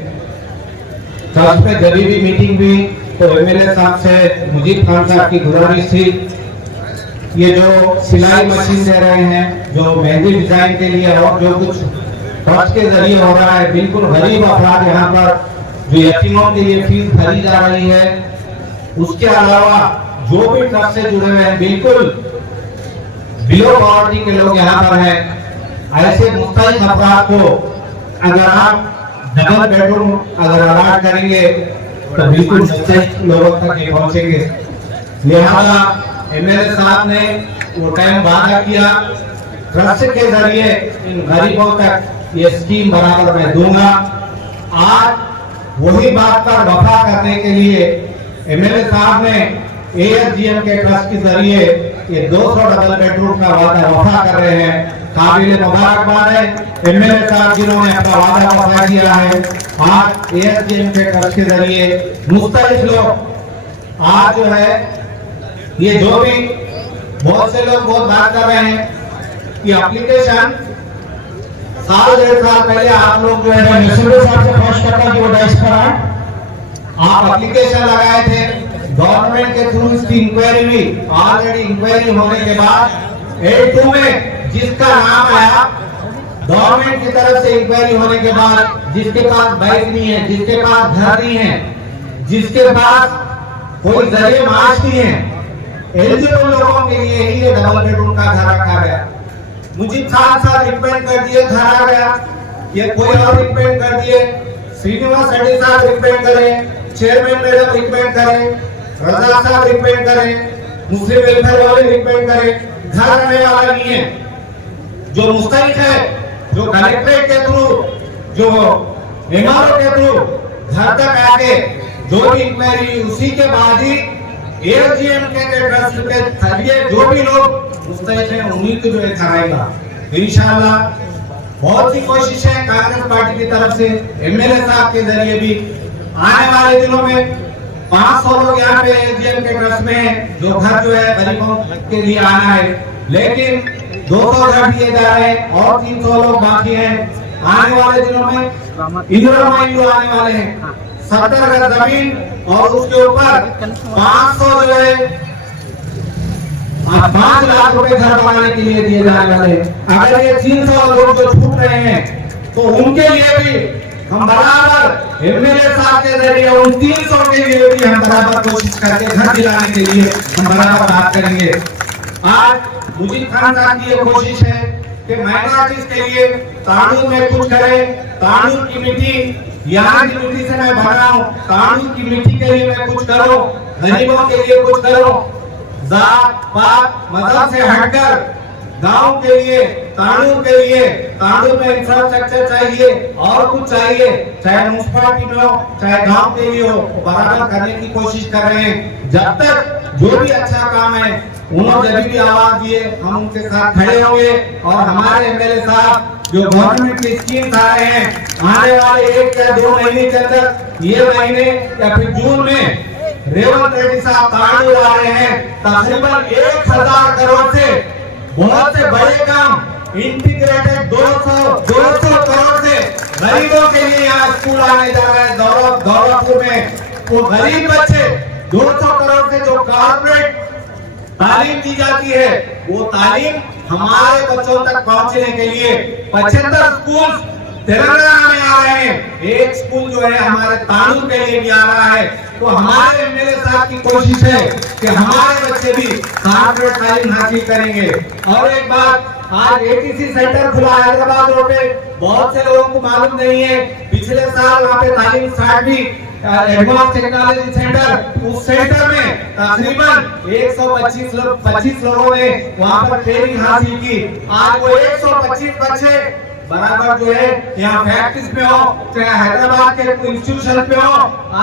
ट्रस्ट में जब भी मीटिंग हुई तो एमएलए साहब से मुजीब खान साहब की गुजारिश थी, ये जो सिलाई मशीन दे रहे हैं, जो मेहंदी डिजाइन के लिए और जो कुछ ट्रस्ट के जरिए हो रहा है, बिल्कुल गरीब अफराद यहाँ पर जो यतीमों के लिए फीस भरी जा रही है, उसके अलावा जो भी ट्रस्ट से जुड़े हुए हैं, बिल्कुल बिलो पॉवर्टी के लोग यहाँ पर हैं। ऐसे मुस्तहिक अफराद को अगर आप डबल बेडरूम अगर अलाट करेंगे तो बिल्कुल मुस्तहिक लोगों तक ये पहुंचेंगे। लिहाजा एमएलए साहब ने वो टाइम वादा किया, ट्रस्ट के जरिए इन गरीबों तक ये स्कीम बराबर मैं दूंगा। आज वही बात पर वफा करने के लिए एमएलए साहब ने एएसडीएम के ट्रस्ट के जरिए ये 200 डबल बेडरूम का वादा वफा कर रहे हैं। काबिल मुबारकबाद है एमएलए साहब जिन्होंने अपना वादा वफा किया है। आज एएसडीएम के ट्रस्ट के जरिए मुस्तहिक लोग आज जो है, ये जो भी बहुत से लोग बहुत बात कर रहे हैं कि एप्लीकेशन साल 1.5 साल पहले आप लोग जो है नसीरुद्दीन साहब से फर्स्ट करता कि वो डाइस पर आए, आप एप्लीकेशन लगाए थे, गवर्नमेंट के थ्रू इसकी इंक्वायरी हुई, ऑलरेडी इंक्वायरी होने के बाद 82 में जिसका नाम आया, गवर्नमेंट की तरफ से इंक्वायरी होने के बाद जिसके पास बाइक नहीं है, जिसके पास घर नहीं है, जिसके पास कोई जरिए माश नहीं है, एलिजिबल लोगों के लिए ही ये डबल बेडरूम का घर रखा गया। मुझे साथ रिकमेंड कर दिए, घर आ गया, ये कोई और रिकमेंड कर दिए, श्रीनिवास रेड्डी साहब रिकमेंड करें, चेयरमैन मैडम रिकमेंड करें, रजा साहब रिकमेंड करें, मुस्लिम वेलफेयर वाले रिकमेंड करें, घर आने वाला नहीं है। जो मुस्तहिक है, जो कलेक्ट्रेट के थ्रू, जो एमआरओ के थ्रू घर तक आके जो भी इंक्वायरी, उसी के बाद ही एजीएम के ट्रस्ट के जरिए जो भी लोग मुस्तहिक हैं उन्हीं को जो है कराएगा इंशाअल्लाह। बहुत सी कोशिश है कांग्रेस पार्टी की तरफ से, एमएलए साहब के जरिए भी। आने वाले दिनों में 500 लोग यहाँ पे एजीएम के ट्रस्ट में हैं, जो घर जो है गरीबों के लिए आना है, लेकिन 200 घर दिए जा रहे हैं और 300 लोग बाकी हैं। आने वाले दिनों में इंदिरा माइंडो आने वाले हैं, 70 गज जमीन और उसके ऊपर 500 जो है 5 लाख रुपए घर बनाने के लिए दिए जाने वाले हैं। अगर ये 300 लोग जो छूट रहे हैं तो उनके लिए भी हम बराबर एमएलए साहब के जरिए उन 300 के लिए भी हम बराबर कोशिश करके घर दिलाने के लिए हम बराबर बात करेंगे। आज मुजीब खान साहब की ये कोशिश है कि माइनॉरिटीज के लिए तांडूर में कुछ करें, तांडूर की मिट्टी, यहाँ की मिट्टी से मैं भर रहा हूँ, तांडूर की मिट्टी के लिए मैं कुछ करूँ, गरीबों के लिए कुछ करूँ, जात पात मजहब से हटकर गांव के लिए, तांडूर के लिए, तांडूर में इंफ्रास्ट्रक्चर चाहिए और कुछ चाहिए, चाहे म्युनिसिपैलिटी में हो, चाहे गांव के लिए हो, बराबर करने की कोशिश कर रहे हैं। जब तक जो भी अच्छा काम है उन्होंने जब भी आवाज दिए हम उनके साथ खड़े होंगे। और हमारे एमएलए साहब जो गवर्नमेंट की स्कीम आ रहे हैं, आने वाले 1 या 2 महीने के अंदर, ये महीने या फिर जून में रेवंत रेड्डी साहब तांडूर आ रहे हैं, तकरीबन 1000 करोड़ से बहुत से बड़े काम इंटीग्रेटेड 200 करोड़ से गरीबों के लिए यहाँ स्कूल आने जा रहा है। दौलतपुर में वो गरीब बच्चे 200 करोड़ से जो कॉर्पोरेट तालीम दी जाती है, वो तालीम हमारे बच्चों तक पहुंचने के लिए 75 स्कूल तेलंगाना में आ रहे हैं। एक स्कूल जो है हमारे तांडूर के लिए भी आ रहा है। तो हमारे एमएलए साहब की कोशिश है कि हमारे बच्चे भी कॉर्पोरेट तालीम हासिल करेंगे। और एक बात, आज एटीसी सेंटर खुला है हैदराबाद रोड पे, बहुत से लोगों को मालूम नहीं है। पिछले साल वहाँ पे तालीम स्टार्ट भी, एडवांस टेक्नोलॉजी सेंटर, उस सेंटर में तकरीबन 125 लोगों ने वहाँ पर ट्रेनिंग हासिल की। आज वो 125 बच्चे बराबर जो है यहाँ फैक्ट्रीज में हो, चाहे हैदराबाद के इंस्टीट्यूशन पे हो,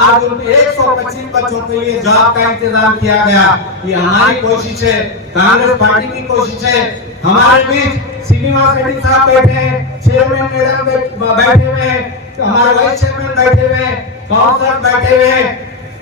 आज उन 125 बच्चों के लिए जॉब का इंतजाम किया गया। ये हमारी कोशिश है, कांग्रेस पार्टी की कोशिश है। हमारे बीच श्रीनिवास रेड्डी साहब बैठे हैं, चेयरमैन मैडम बैठे हुए हैं, हमारे वाइस चेयरमैन बैठे हुए हैं, काउंसलर बैठे हुए हैं,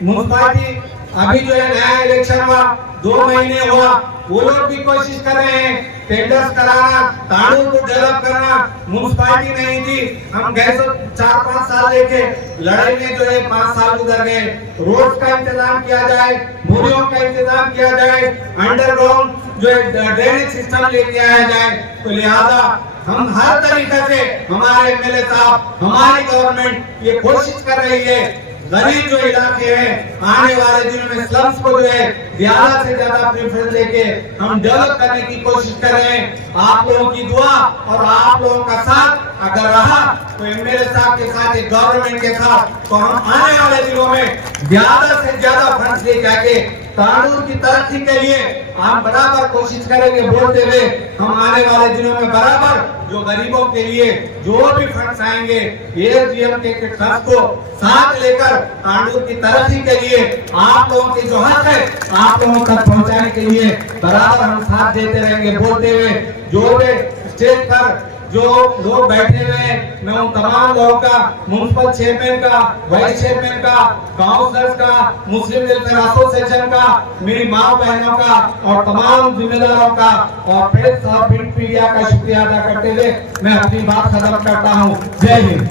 म्युनिसिपैलिटी अभी जो है नया इलेक्शन हुआ, 2 महीने हुआ, वो लोग भी कोशिश कर रहे हैं टेंडर्स कराना, तांडूर को डेवलप करना। म्युनिसिपैलिटी नहीं थी, हम गए 4-5 साल लेके लड़ाई में जो है 5 साल गुजर गए। रोड का इंतजाम किया जाए, मूरियों का इंतजाम किया जाए, अंडरग्राउंड जो ड्रेनेज सिस्टम लेके आया जाए। तो लिहाजा हम हर तरीके से, हमारे एमएलए साहब, हमारी गवर्नमेंट ये कोशिश कर रही है गरीब जो इलाके हैं, आने वाले दिनों में स्लम्स को जो है ज्यादा से ज्यादा प्रेफरेंस देके हम डेवलप करने की कोशिश कर रहे हैं। आप लोगों की दुआ और आप लोगों का साथ अगर रहा तो एमएलए साहब के साथ, एक गवर्नमेंट के साथ, तो हम आने वाले दिनों में ज्यादा से ज्यादा फंड्स ले जाके तांडूर की तरक्की के लिए हम बराबर कोशिश करेंगे। बोलते हुए हम आने वाले दिनों में बराबर जो गरीबों के लिए जो भी फंड्स आएंगे, एजीएम के ट्रस्ट को साथ लेकर तांडूर की तरक्की के लिए, आप लोगों के जो हक है आप लोगों तक पहुंचाने के लिए बराबर हम साथ देते रहेंगे। बोलते हुए जो भी स्टेज पर जो लोग बैठे हुए हैं, मैं उन तमाम लोगों का, म्युनिसिपल चेयरमैन का, वाइस चेयरमैन का, काउंसलर्स का, मुस्लिम वेलफेयर एसोसिएशन का, मेरी माँ बहनों का और तमाम जिम्मेदारों का और प्रेस और प्रिंट मीडिया का शुक्रिया अदा करते हुए मैं अपनी बात खत्म करता हूँ। जय हिंद।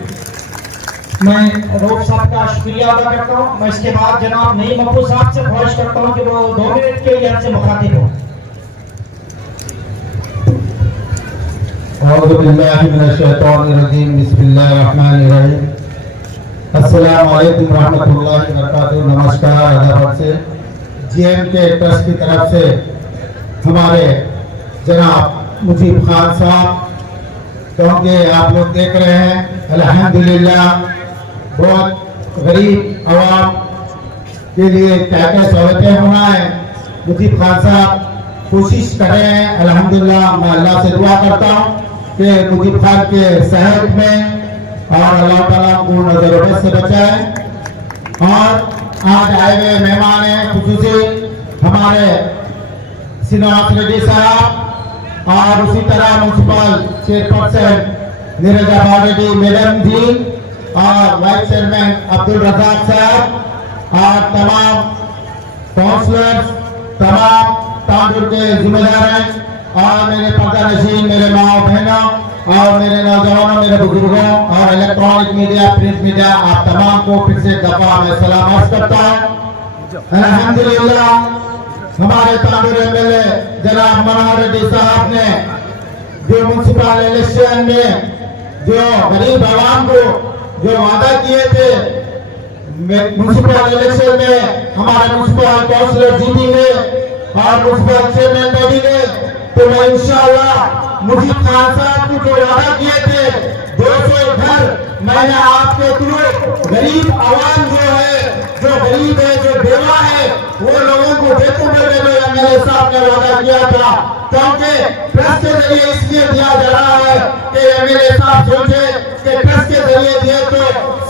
मैं रोड साहब का शुक्रिया अदा करता हूँ। मैं इसके बाद जनाब नईम महफूज साहब से ख्वाहिश करता हूँ कि वो 2 मिनट के लिए आपसे मुखातिब हो। औज़ु बिल्लाहि मिनश शैतानिर रजीम, बिस्मिल्लाहिर्रहमानिर्रहीम। अस्सलामु अलैकुम रहमतुल्लाहि व बरकातुहू। नमस्कार। अदाब से जीएमके ट्रस्ट की तरफ से हमारे जनाब मुजीब खान साहब, क्योंकि आप लोग देख रहे हैं अल्हम्दुलिल्लाह बहुत गरीब आवाम के लिए क्या क्या सहूलतें होना है। मुजीब खान साहब कोशिश कर रहे हैं। अल्हम्दुलिल्लाह मैं अल्लाह से दुआ करता हूँ कि मुजीब खान के सेहत में और अल्लाह ताला को नजर से बचाए। और आज आए हुए मेहमान हैं खुसूसी हमारे श्रीनिवास रेड्डी साहब और उसी तरह municipal chairperson Neeraja Reddy madam ji और वाइस चेयरमैन अब्दुल रज़ाक साहब और तमाम काउंसलर्स, तमाम तांडुर के जिम्मेदार हैं और मेरे पर्दा नशीन, मेरे माँ बहनों और मेरे नौजवानों, मेरे बुजुर्गों और इलेक्ट्रॉनिक मीडिया, प्रिंट मीडिया, आप तमाम को फिर से दफा में सलाम अर्ज करता हूँ। अल्हम्दुलिल्लाह हमारे तांडुर एमएलए जनाब मनोहर रेड्डी साहब ने जो म्युनिसिपल इलेक्शन में जो गरीब आवाम को जो वादा किए थे, म्युनिसिपल इलेक्शन में हमारे म्युनिसिपल काउंसिलर जीतेंगे और म्युनिसिपल चेयरमैन बैठेंगे, तो मैं इंशाअल्लाह मुजीब खान साहब को जो वादा किए थे 200 घर मैंने आपके थ्रू गरीब आवाम जो गरीब है, जो बेवा है, वो लोगों को देते हुए मेरे साहब ने वादा किया था। क्योंकि ट्रस्ट के जरिए इसलिए दिया जा रहा है कि मेरे साहब सोचे कि ट्रस्ट के जरिए दिए तो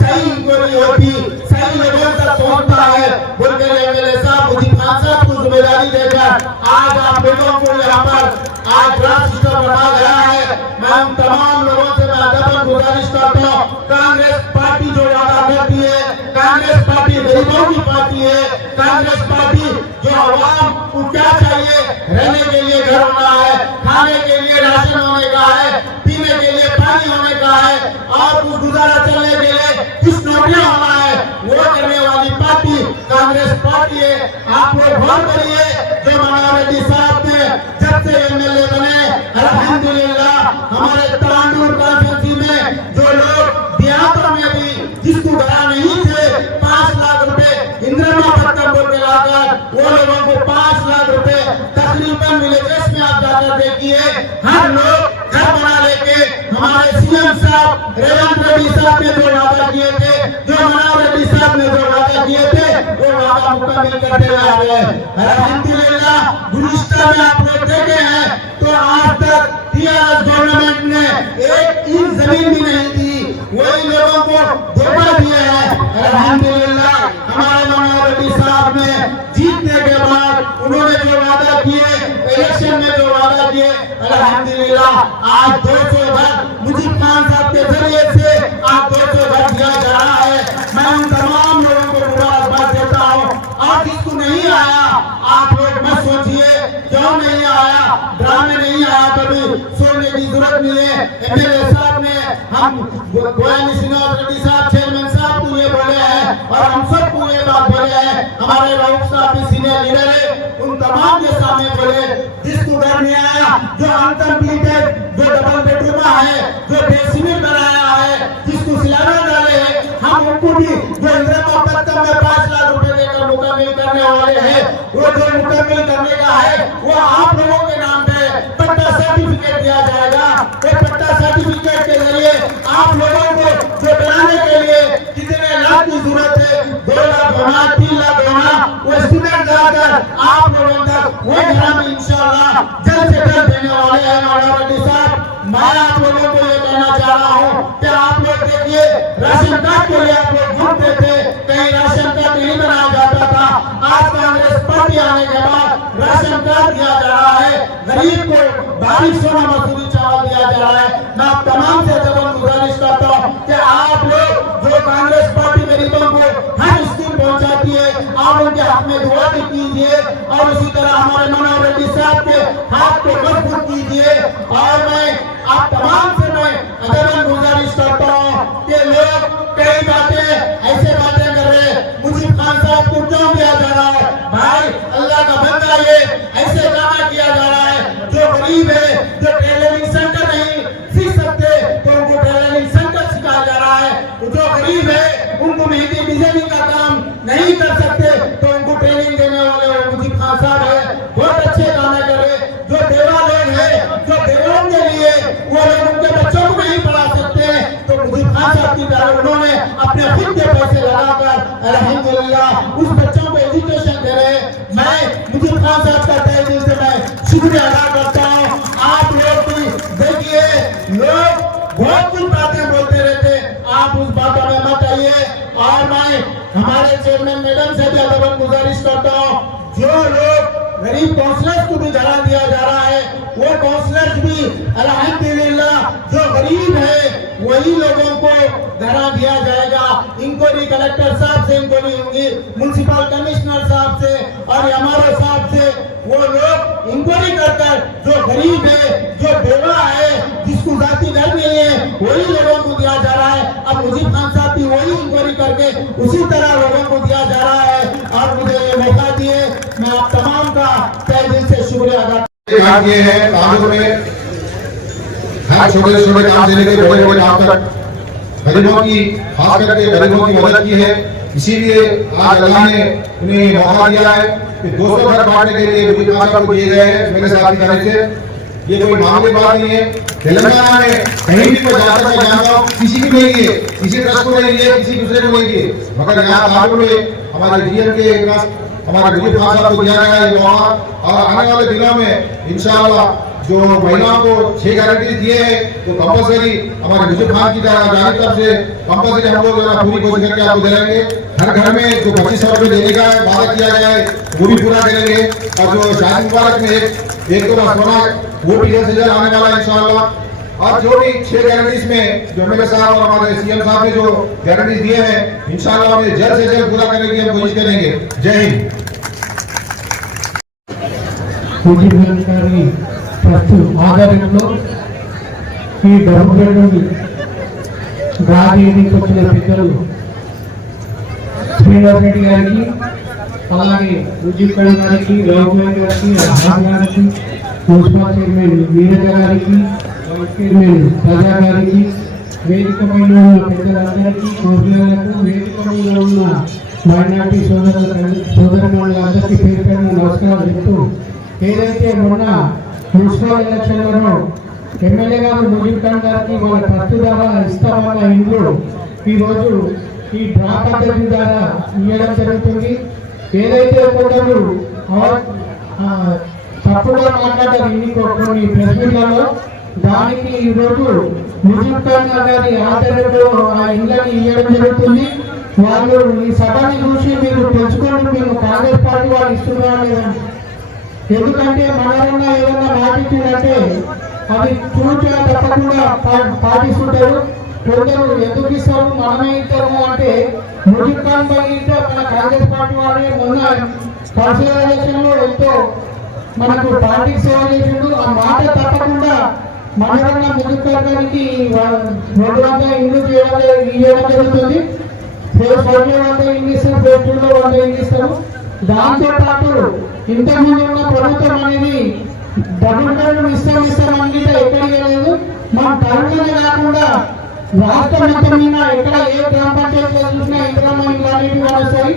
सही इंक्वायरी होती, सही लोगों तक पहुंचता है। बोलते मेरे साहब मुझे खान साहब को जिम्मेदारी देकर आज आप लोगों को यहाँ पर आज ड्राफ्ट सिस्टम रखा गया है। मैं उन तमाम लोगों से मैं अदब गुजारिश करता हूँ, कांग्रेस पार्टी जो वादा करती है, कांग्रेस पार्टी गरीबों की पार्टी है, कांग्रेस पार्टी जो आवाम को क्या चाहिए, रहने के लिए घर होना है, खाने के लिए राशन होने का है, पीने के लिए पानी होने का है और कुछ गुजारा चलने के लिए कुछ नौकरियां होना है, वो करने वाली पार्टी कांग्रेस पार्टी है। आप लोग गौर करिए, जो मनोहर रेड्डी साहब ने जब से एमएलए बने, अल्हम्दुलिल्लाह हमारे तांडुर कॉन्स्टिट्यूंसी में जो लोग देहातों में भी जिसको घरा नहीं थे 5 लाख रुपए इंदिरा पट्टम बोल के लाकर वो लोगों को 5 लाख रुपए तकरीबन विलेजेस में आप जाकर देखिए, हर लोग घर बना लेके हमारे सीएम साहब रेवंत रेड्डी साहब ने जो वादा किए थे, जो मनोहर रेड्डी साहब ने जो वादा किए थे, वो वादा मुकम्मल करते हुए आ गए। अल्हम्दुलिल्लाह गुलिस्तान में आप लोग देखे हैं तो आज तक टीआरएस गवर्नमेंट ने एक इंच जमीन भी नहीं दी, वही लोगों को धोखा दिया है। अल्हम्दुलिल्लाह हमारे मनोहर रेड्डी साहब ने जीतने के बाद उन्होंने जो वादा किए, इलेक्शन में जो वादा किए, अल्हम्दुलिल्लाह आज 200 घर मुजीब खान साहब के जरिए से आज 200 घर दिया जा रहा है। मैं उन तमाम लोगों को मुबारकबाद देता हूँ। और जिसको नहीं आया आप लोग मत सोचिए क्यों नहीं आया, ड्रामे नहीं आया, कभी सोचने की जरूरत नहीं है। एमएलए साहब ने हम गोयनी श्रीनिवास रेड्डी साहब चेयरमैन साहब को ये बोले हैं और हम सबको ये बात बोले हैं, हमारे रऊफ साहब भी सीनियर लीडर है, उन तमाम के सामने बोले जिसको घर नहीं आया, जो अनकम्प्लीटेड, जो डबल बेडरूम है, जो बेसिमेंट बनाया है, जिसको सिलाना डाले हैं, हम उनको भी जो इंदिरा पट्टम में 5 लाख रुपए देकर मुकम्मल करने वाले हैं, वो जो मुकम्मल करने का है वो आप लोगों के नाम पे पट्टा सर्टिफिकेट दिया जाएगा। ये पट्टा सर्टिफिकेट के जरिए आप लोगों को जो बनाने के लिए कितने लाख की जरूरत है, 2 लाख होना, 3 लाख होना, वो स्टूडेंट जाकर आप लोगों तक वो घर में इंशाअल्लाह जल्द से जल्द देने वाले हैं। मनोहर रेड्डी साहब, मैं आप लोगों को ये कहना चाह रहा हूँ कि आप लोग देखिए राशन कार्ड के लिए आप लोग घूमते थे, कहीं राशन कार्ड नहीं बनाया जाता था, आज कांग्रेस पार्टी आने के बाद राशन कार्ड दिया जा रहा है, गरीब को 2200 मसूरी चावल दिया जा रहा है। मैं आप तमाम से गुजारिश करता हूँ कि आप लोग जो कांग्रेस पार्टी गरीबों को हर स्कीम पहुंचाती है, आप उनके हाथ में दुआ भी कीजिए और उसी तरह हमारे मनोहर रेड्डी साहब के हाथ को मजबूत कीजिए। और मैं आप तमाम से मैं गुजारिश करता हूँ कि लोग कई बातें ऐसे बातें कर रहे हैं, मुजीब खान साहब को क्यों किया जा रहा है? भाई अल्लाह का बंदा, ये ऐसे गाना किया जा रहा है जो गरीब है, जो टेलरिंग सेंटर नहीं सीख सकते तो उनको टेलरिंग सेंटर सिखाया जा रहा है, जो गरीब है उनको मेहंदी डिजाइनिंग का काम नहीं कर सकते तो उनको ट्रेनिंग देने वाले मुजीब खान साहब है, बहुत अच्छे गाना कर रहे। जो देवा लोग है, जो देवों के लिए वो लोग उनके बच्चों को नहीं पढ़ा सकते तो मुजीब खान साहब की तरह उन्होंने अपने खुद के पैसे लगाकर अल्हम्दुलिल्लाह उस बच्चों को एजुकेशन दे रहे। मैं मुजीब खान साहब का तहे दिल से मैं शुक्रिया अदा करता हूँ। आप लोग भी देखिए, लोग बहुत कुछ बातें बोलते रहते, आप उस बातों में मत आइए। और मैं हमारे चेयरमैन मैडम से भी अदब गुजारिश करता हूँ, जो लोग गरीब काउंसलर्स को भी धरा दिया जा रहा है, वो काउंसलर्स भी अल्हम्दुलिल्लाह जो गरीब है वही लोगों को धरा दिया जाएगा। इंक्वायरी कलेक्टर साहब से इंक्वायरी होंगी, म्युनिसिपल कमिश्नर साहब से और हमारे साहब से, वो लोग इंक्वायरी कर जो गरीब है, जो बेवा है, जिसको जाति घर नहीं है, वही लोगों को दिया जा रहा है। अब मुजीब खान साहब भी वही इंक्वायरी करके उसी तरह लोगों को दिया जा रहा है। और मुझे ये मौका दिए, मैं आप तमाम का तहे दिल से शुक्रिया अदा काम किए हैं। कानून में हर छोटे से छोटे काम से लेकर बड़े बड़े काम तक गरीबों की, खास करके गरीबों की मदद की है। इसीलिए आज अल्लाह ने उन्हें मौका दिया है कि 200 घर बांटने के लिए मुझे साहब को दिए गए हैं मेरे साथ की तरफ से। ये कोई मामूली बात नहीं है। तेलंगाना में कहीं भी कोई जाता है, जानता हूँ किसी की नहीं है, किसी ट्रस्ट को नहीं है, किसी दूसरे को नहीं है, मगर यहाँ कानून में हमारे डीएम के हमारे मुजीब खान साहब को दिया गया है मौका। और आने वाले दिनों में इंशाअल्लाह जो महिलाओं को 6 गारंटी दिए हैं तो कंपलसरी हमारे मुजीब खान की तरफ से कंपलसरी हम लोग पूरी कोशिश करके आपको दे देंगे। हर घर में जो 2500 रुपये देने का वादा किया गया है वो भी पूरा करेंगे। और जो शादी मुबारक में एक दो सोना वो भी जल्द से जल्द आने वाला है इंशाअल्लाह। और जो भी 6 गारंटीज में जो एमएलए साहब और हमारे सीएम साहब ने जो गारंटीज दिए हैं इंशाअल्लाह हमें जल्द से जल्द पूरा करने की हम कोशिश करेंगे। जय हिंद। ఆధారంలో ఈ డబ్బులు గాజీకి వచ్చిన పెద్దలు శ్రీనివాస్ రెడ్డి గారికి, అలాగే ముజీబ్ ఖాన్ గారికి, రఘునాథ్ గారికి, రామ్ గారికి, మున్సిపల్ చైర్మన్ వీరజ గారికి, వైస్ చైర్మన్ ప్రజా గారికి, వేదిక పైన ఉన్న పెద్దలందరికీ, కౌన్సిలర్లకు, వేదిక పైన ఉన్న మైనార్టీ సోదరులందరికీ పేరు పేరున నమస్కారం చెప్తూ, ఏదైతే మొన్న మున్సిపల్ ఎలక్షన్లలో ఎమ్మెల్యే గారు ముజీబ్ ఖాన్ గారికి వాళ్ళ ట్రస్ట్ ద్వారా ఇస్తామన్న ఇండ్లు ఈరోజు ఈ డ్రా పద్ధతి ద్వారా ఇవ్వడం జరుగుతుంది. ఏదైతే కొందరు తప్పుగా మాట్లాడారు కొన్ని ప్రెస్ మీట్లలో, దానికి ఈరోజు ముజీబ్ ఖాన్ గారి ఆధ్వర్యంలో ఆ ఇండ్లని ఇవ్వడం జరుగుతుంది. వాళ్ళు ఈ సభని చూసి మీరు తెలుసుకోండి, మేము కాంగ్రెస్ పార్టీ వాళ్ళు ఇస్తున్నారా లేదని. ఎందుకంటే మనరన్నా ఏదన్నా మాటించిందంటే అది చూచా తప్పకుండా పాటిస్తుంటారు. కొందరు ఎందుకు ఇస్తారు, మనమే ఇస్తాము అంటే ముజీబ్ ఖాన్ భాయ్ అంటే మన కాంగ్రెస్ పార్టీ వాళ్ళే మొన్న కౌన్సిలర్ ఎలక్షన్ లో ఎంతో మనకు పార్టీకి సేవ చేసిండు. ఆ మాట తప్పకుండా మనరన్నా ముజీబ్ ఖాన్ గారికి 200 ఇండ్లు ఇవ్వడం జరుగుతుంది. ఫేజ్ 1 ఇండ్లు ఇస్తారు, ఫేజ్ 2 ఇండ్లు ఇస్తారు. దాంతో పాటు ఇంతకుముందు ఉన్న ప్రభుత్వం అనేది డబుల్ బెడ్రూమ్ ఇస్తామని ఎక్కడికి లేదు. మన టౌన్లోనే కాకుండా రాష్ట్రం మొత్తం మీద ఎక్కడ ఏ గ్రామ పంచాయతీలో చూసినా ఇంద్రమ్మ ఇండ్లు అనేవి వస్తాయి.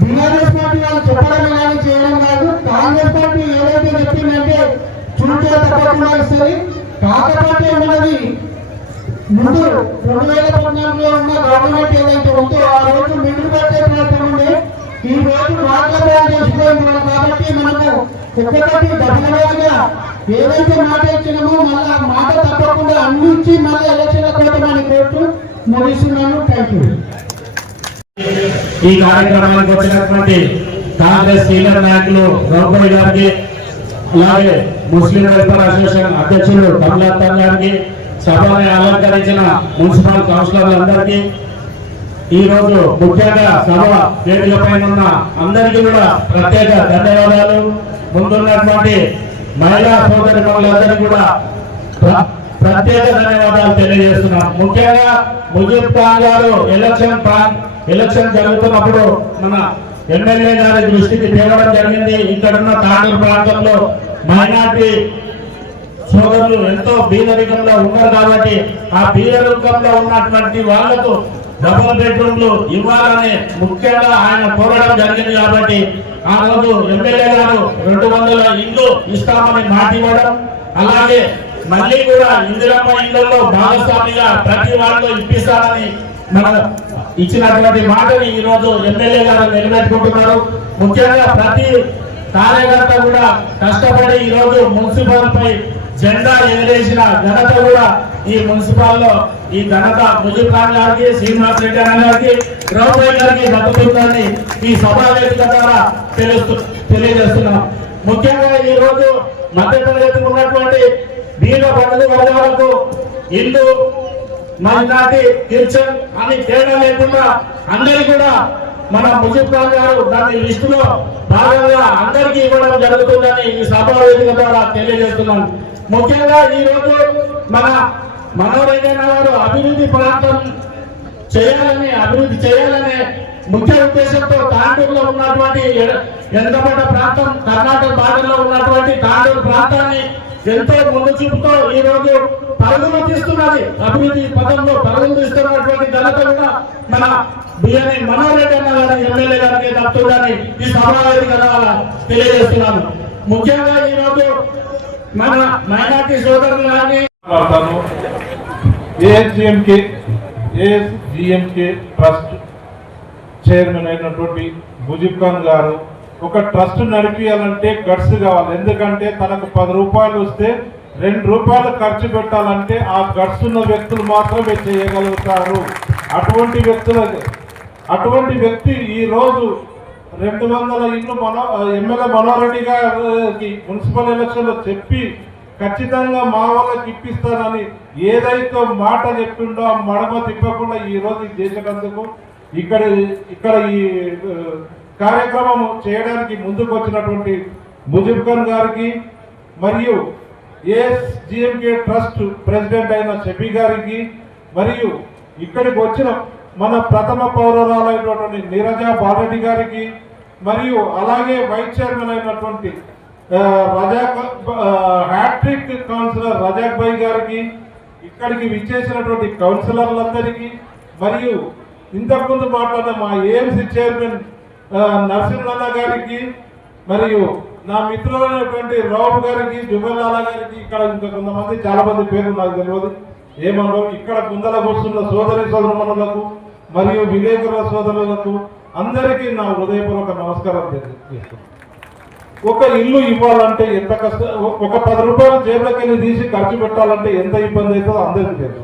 బీఆర్ఎస్ పార్టీ వాళ్ళు చెప్పడం కానీ చేయడం కాదు. కాంగ్రెస్ పార్టీ ఏదైతే చెప్పిందంటే చూచే తప్పకుండా ఇస్తుంది. కాకపోతే మనది ముందు 2014లో ఉన్న గవర్నమెంట్ ఏదైతే ఉందో ఆ రోజు మిడిల్ పట్టే ప్రయత్నం ఉండే, ఈ రోజు వాగ్దానాలు చేసిపోయింది. కాబట్టి మనము ఒక్కొక్కటి డబ్బులుగా ఏదైతే మాట ఇచ్చినామో మళ్ళీ మాట తప్పకుండా అందించి మళ్ళీ ఎలక్షన్ల కోసమని కోరుతూ ముగిస్తున్నాను. Thank you. ఈ కార్యక్రమానికి వచ్చినటువంటి కాంగ్రెస్ సీనియర్ నాయకులు రౌంపల్లి గారికి, అలాగే ముస్లిం వెల్ఫేర్ అసోసియేషన్ అధ్యక్షులు కమలాత్తర్ గారికి, సభని అలంకరించిన మున్సిపల్ కౌన్సిలర్లందరికీ, ఈ రోజు ముఖ్యంగా సభ వేదిక పైన ఉన్న అందరికీ కూడా ప్రత్యేక ధన్యవాదాలు. ముందున్నటువంటి మహిళా సోదరి మనులందరికీ కూడా ప్రత్యేక ధన్యవాదాలు తెలియజేస్తున్నాం. ముఖ్యంగా ముజీబ్ ఖాన్ గారు ఎలక్షన్ జరుగుతున్నప్పుడు మన ఎమ్మెల్యే గారి దృష్టికి తేవడం జరిగింది. ఇక్కడున్న తాండూరు ప్రాంతంలో మైనార్టీ సోదరులు ఎంతో బీదరికంలో ఉన్నారు కాబట్టి ఆ బీదరికంలో ఉన్నటువంటి వాళ్లకు డబుల్ బెడ్రూమ్లు ఇవ్వాలని ముఖ్యంగా ఆయన కోరడం జరిగింది. కాబట్టి ఆ రోజు ఎమ్మెల్యే గారు 200 ఇల్లు ఇస్తామని మాట ఇవ్వడం, అలాగే మళ్ళీ కూడా ఇందిరమ్మ ఇళ్లలో భాగస్వామిగా ప్రతి వాళ్ళు ఇప్పిస్తారని మన ఇచ్చినటువంటి మాటని ఈ రోజు ఎమ్మెల్యే గారు నిలబెట్టుకుంటున్నారు. ముఖ్యంగా ప్రతి కార్యకర్త కూడా కష్టపడి ఈ రోజు మున్సిపల్ పై జెండా ఎగరేసిన ఘనత కూడా ఈ మున్సిపల్ లో ఈ ఘనత ముజీబ్ ఖాన్ గారికి, శ్రీనివాస్ రెడ్డి గారికి, రౌపల్లి గారికి దక్కుతుందని ఈ సభా వేదిక ద్వారా తెలియజేస్తున్నాం. ముఖ్యంగా ఈ రోజు మధ్యతరగతికి ఉన్నటువంటి బీద బడుగు వర్గాలకు ఇల్లు, మైనార్టీ, కిచెన్ అని తేడా లేకుండా అందరికీ కూడా మన ముజీబ్ ఖాన్ గారు దాని లిస్టులో భాగంగా అందరికీ ఇవ్వడం జరుగుతుందని ఈ సభా వేదిక ద్వారా తెలియజేస్తున్నాను. ముఖ్యంగా ఈ రోజు మన మనోరంజన్ గారు అభివృద్ధి చేయాలనే ముఖ్య ఉద్దేశంతో తాండూరులో ఉన్నటువంటి ఎండబడ్డ ప్రాంతం, కర్ణాటక భాగంలో ఉన్నటువంటి తాండూరు ప్రాంతాన్ని ఎంతో ముందు చూపుతో ఈ రోజు పరుగులు తీస్తున్నది. అభివృద్ధి పథంలో పరుగులు తీస్తున్నటువంటి ఘనత కూడా మన బియ్యని మనోరెడ్డి అన్న గారి ఎమ్మెల్యే గారికి దక్కుతుందని ఈ సభావేదిక ద్వారా తెలియజేస్తున్నాను. ముఖ్యంగా ఈ రోజు మన మైనార్టీ సోదరులు కానీ ఏఎస్జిఎంకే ట్రస్ట్ చైర్మన్ అయినటువంటి ముజీబ్ ఖాన్ గారు ఒక ట్రస్ట్ నడిపియాలంటే గట్స్ కావాలి. ఎందుకంటే తనకు 10 రూపాయలు వస్తే 2 రూపాయలు ఖర్చు పెట్టాలంటే ఆ గట్స్ ఉన్న వ్యక్తులు మాత్రమే చేయగలుగుతారు. అటువంటి వ్యక్తి ఈ రోజు 200 ఇల్లు ఎమ్మెల్యే మనోరెడ్డి గారికి మున్సిపల్ ఎలక్షన్ లో చెప్పి ఖచ్చితంగా మా వాళ్ళకి ఇప్పిస్తానని ఏదైతే మాట చెప్పిండో ఆ మడమ తిప్పకుండా ఈ రోజు చేసేటందుకు ఇక్కడ ఈ కార్యక్రమం చేయడానికి ముందుకు వచ్చినటువంటి ముజీబ్ ఖాన్ గారికి, మరియు ఏఎస్జిఎంకే ట్రస్ట్ ప్రెసిడెంట్ అయిన షఫీ గారికి, మరియు ఇక్కడికి వచ్చిన మన ప్రథమ పౌరురాలైనటువంటి నీరజా బాలరెడ్డి గారికి, మరియు అలాగే వైస్ చైర్మన్ అయినటువంటి హ్యాట్రిక్ కౌన్సిలర్ రజాక్ భాయ్ గారికి, ఇక్కడికి విచ్చేసినటువంటి కౌన్సిలర్లందరికీ, మరియు ఇంతకుముందు మాట్లాడిన మా ఏఎంసీ చైర్మన్ నరసింహన్న గారికి, మరియు నా మిత్రులైనటువంటి రావు గారికి, జుబెల్లాలా గారికి, ఇక్కడ ఇంకా కొంతమంది చాలా మంది పేర్లు నాకు తెలియదు ఏమన్నా, ఇక్కడ ముందర కూర్చున్న సోదరులకు మరియు విలేకరుల సోదరులకు అందరికీ నా హృదయపూర్వక నమస్కారం తెలియజేస్తున్నాను. ఒక ఇల్లు ఇవ్వాలంటే ఎంత కష్టం, ఒక 10 రూపాయలు జేబులకెళ్ళి తీసి ఖర్చు పెట్టాలంటే ఎంత ఇబ్బంది అవుతుందో అందరికీ తెలుసు.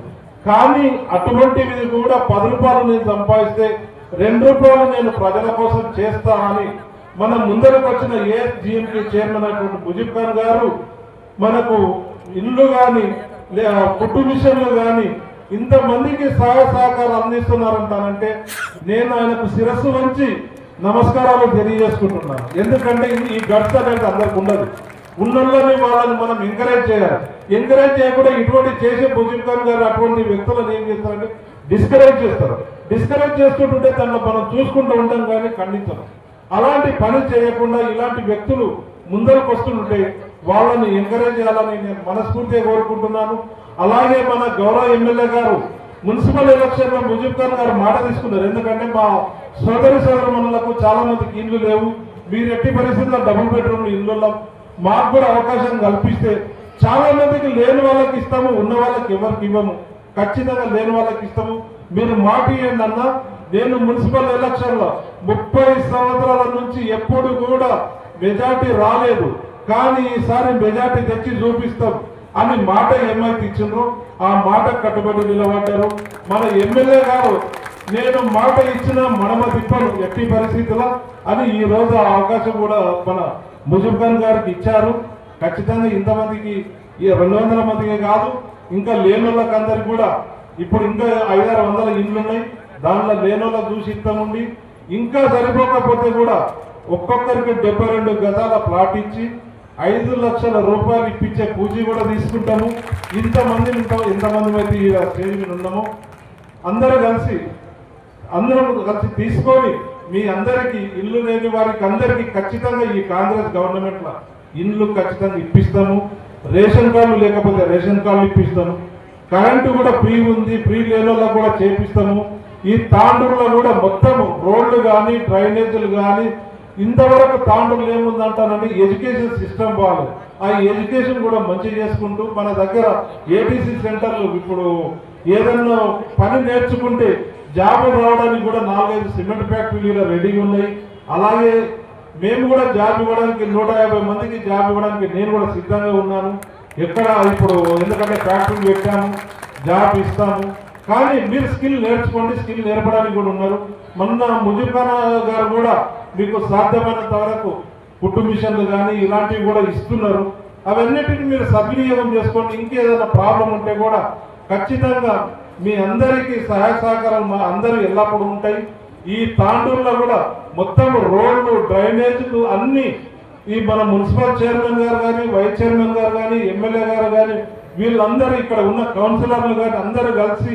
కానీ అటువంటివి కూడా 10 రూపాయలు నేను సంపాదిస్తే 2 రూపాయలు నేను ప్రజల కోసం చేస్తా అని మన ముందరకు వచ్చిన ఏఎస్జిఎంకే చైర్మన్ అయినటువంటి ముజీబ్ ఖాన్ గారు మనకు ఇల్లు కానీ కుట్టు మిషన్లు కానీ ఇంతమందికి సహాయ సహకారాలు అందిస్తున్నారంటానంటే నేను ఆయనకు శిరస్సు వంచి నమస్కారాలు తెలియజేసుకుంటున్నాను. ఎందుకంటే ఈ గట్స్ అనేది అందరికి ఉండదు. ఉన్నోళ్ళని వాళ్ళని మనం ఎంకరేజ్ చేయాలి. ఎంకరేజ్ చేయకుండా ఇటువంటి చేసే ముజీబ్ ఖాన్ గారు అటువంటి వ్యక్తులను ఏం చేస్తారంటే డిస్కరేజ్ చేస్తారు. డిస్కరేజ్ చేస్తుంటే దాన్ని మనం చూసుకుంటూ ఉంటాం కానీ ఖండించం. అలాంటి పని చేయకుండా ఇలాంటి వ్యక్తులు ముందరకు వస్తుంటే వాళ్ళని ఎంకరేజ్ చేయాలని నేను మనస్ఫూర్తిగా కోరుకుంటున్నాను. అలాగే మన గౌరవ ఎమ్మెల్యే గారు మున్సిపల్ ఎలక్షన్ లో ముజీబ్ ఖాన్ గారు మాట తీసుకున్నారు. ఎందుకంటే మా సోదరులకు చాలా మందికి ఇల్లు లేవు, మీరు ఎట్టి పరిస్థితుల్లో డబుల్ బెడ్రూమ్ ఇళ్ళల్లో మాకు కూడా అవకాశం కల్పిస్తే చాలా మందికి లేని వాళ్ళకి ఇస్తాము, ఉన్న వాళ్ళకి ఎవరికి ఇవ్వము, ఖచ్చితంగా లేని వాళ్ళకి ఇస్తాము. మీరు మాట ఇవ్వండి అన్న. నేను మున్సిపల్ ఎలక్షన్ లో 30 సంవత్సరాల నుంచి ఎప్పుడు కూడా మెజార్టీ రాలేదు, కానీ ఈసారి మెజార్టీ తెచ్చి చూపిస్తాం అని మాట ఏమైతే ఇచ్చిండ్రో ఆ మాట కట్టుబడి నిలబడ్డారు. మన ఎమ్మెల్యే గారు నేను మాట ఇచ్చిన మడమ తిప్పను ఎట్టి పరిస్థితుల్లో అని ఈ రోజు ఆ అవకాశం కూడా మన ముజీబ్ ఖాన్ గారికి ఇచ్చారు. ఖచ్చితంగా ఇంతమందికి 200 మందికి కాదు, ఇంకా లేనోళ్ళకందరికి కూడా ఇప్పుడు ఇంకా 500-600 ఇండ్లు ఉన్నాయి. దానిలో లేనోళ్ళ చూసి ఇస్తాముండి, ఇంకా సరిపోకపోతే కూడా ఒక్కొక్కరికి 72 గజాల ప్లాట్ ఇచ్చి 5 లక్షల రూపాయలు ఇప్పించే పూజీ కూడా తీసుకుంటాము. ఇంతమంది అయితే ఈ స్టేజ్ మీద ఉన్నాము. అందరూ కలిసి తీసుకొని మీ అందరికీ ఇల్లు లేని వారికి అందరికీ ఖచ్చితంగా ఈ కాంగ్రెస్ గవర్నమెంట్లో ఇండ్లు ఖచ్చితంగా ఇప్పిస్తాము. రేషన్ కార్డులు లేకపోతే రేషన్ కార్డులు ఇప్పిస్తాము. కరెంటు కూడా ఫ్రీ ఉంది, ఫ్రీ లేనోళ్ళకు కూడా చేపిస్తాము. ఈ తాండూరులో కూడా మొత్తం రోడ్లు కానీ డ్రైనేజీలు కానీ ఇంతవరకు తాండూరులు ఏముందంటానంటే ఎడ్యుకేషన్ సిస్టమ్ బాగాలేదు. ఆ ఎడ్యుకేషన్ కూడా మంచి చేసుకుంటూ మన దగ్గర ఏటీసీ సెంటర్లు ఇప్పుడు ఏదన్నా పని నేర్చుకుంటే జాబ్ రావడానికి కూడా 4-5 సిమెంట్ ఫ్యాక్టరీలు రెడీగా ఉన్నాయి. అలాగే మేము కూడా జాబ్ ఇవ్వడానికి 150 మందికి జాబ్ ఇవ్వడానికి నేను కూడా సిద్ధంగా ఉన్నాను. ఎక్కడ ఇప్పుడు ఎందుకంటే ఫ్యాక్టరీలు పెట్టాము, జాబ్ ఇస్తాము. కానీ మీరు స్కిల్ నేర్చుకోండి, స్కిల్ నేర్పడానికి కూడా ఉన్నారు. మొన్న ముజీబ్ ఖాన్ గారు కూడా మీకు సాధ్యమైనంత వరకు కుట్టు మిషన్లు కానీ ఇలాంటివి కూడా ఇస్తున్నారు. అవన్నిటిని మీరు సద్వినియోగం చేసుకోండి. ఇంకేదైనా ప్రాబ్లం ఉంటే కూడా ఖచ్చితంగా మీ అందరికీ సహాయ సహకారాలు మా అందరూ ఎల్లప్పుడూ ఉంటాయి. ఈ తాండూరులో కూడా మొత్తం రోడ్లు డ్రైనేజీలు అన్నీ ఈ మన మున్సిపల్ చైర్మన్ గారు కానీ వైస్ చైర్మన్ గారు కానీ ఎమ్మెల్యే గారు కానీ వీళ్ళందరూ ఇక్కడ ఉన్న కౌన్సిలర్లు కానీ అందరూ కలిసి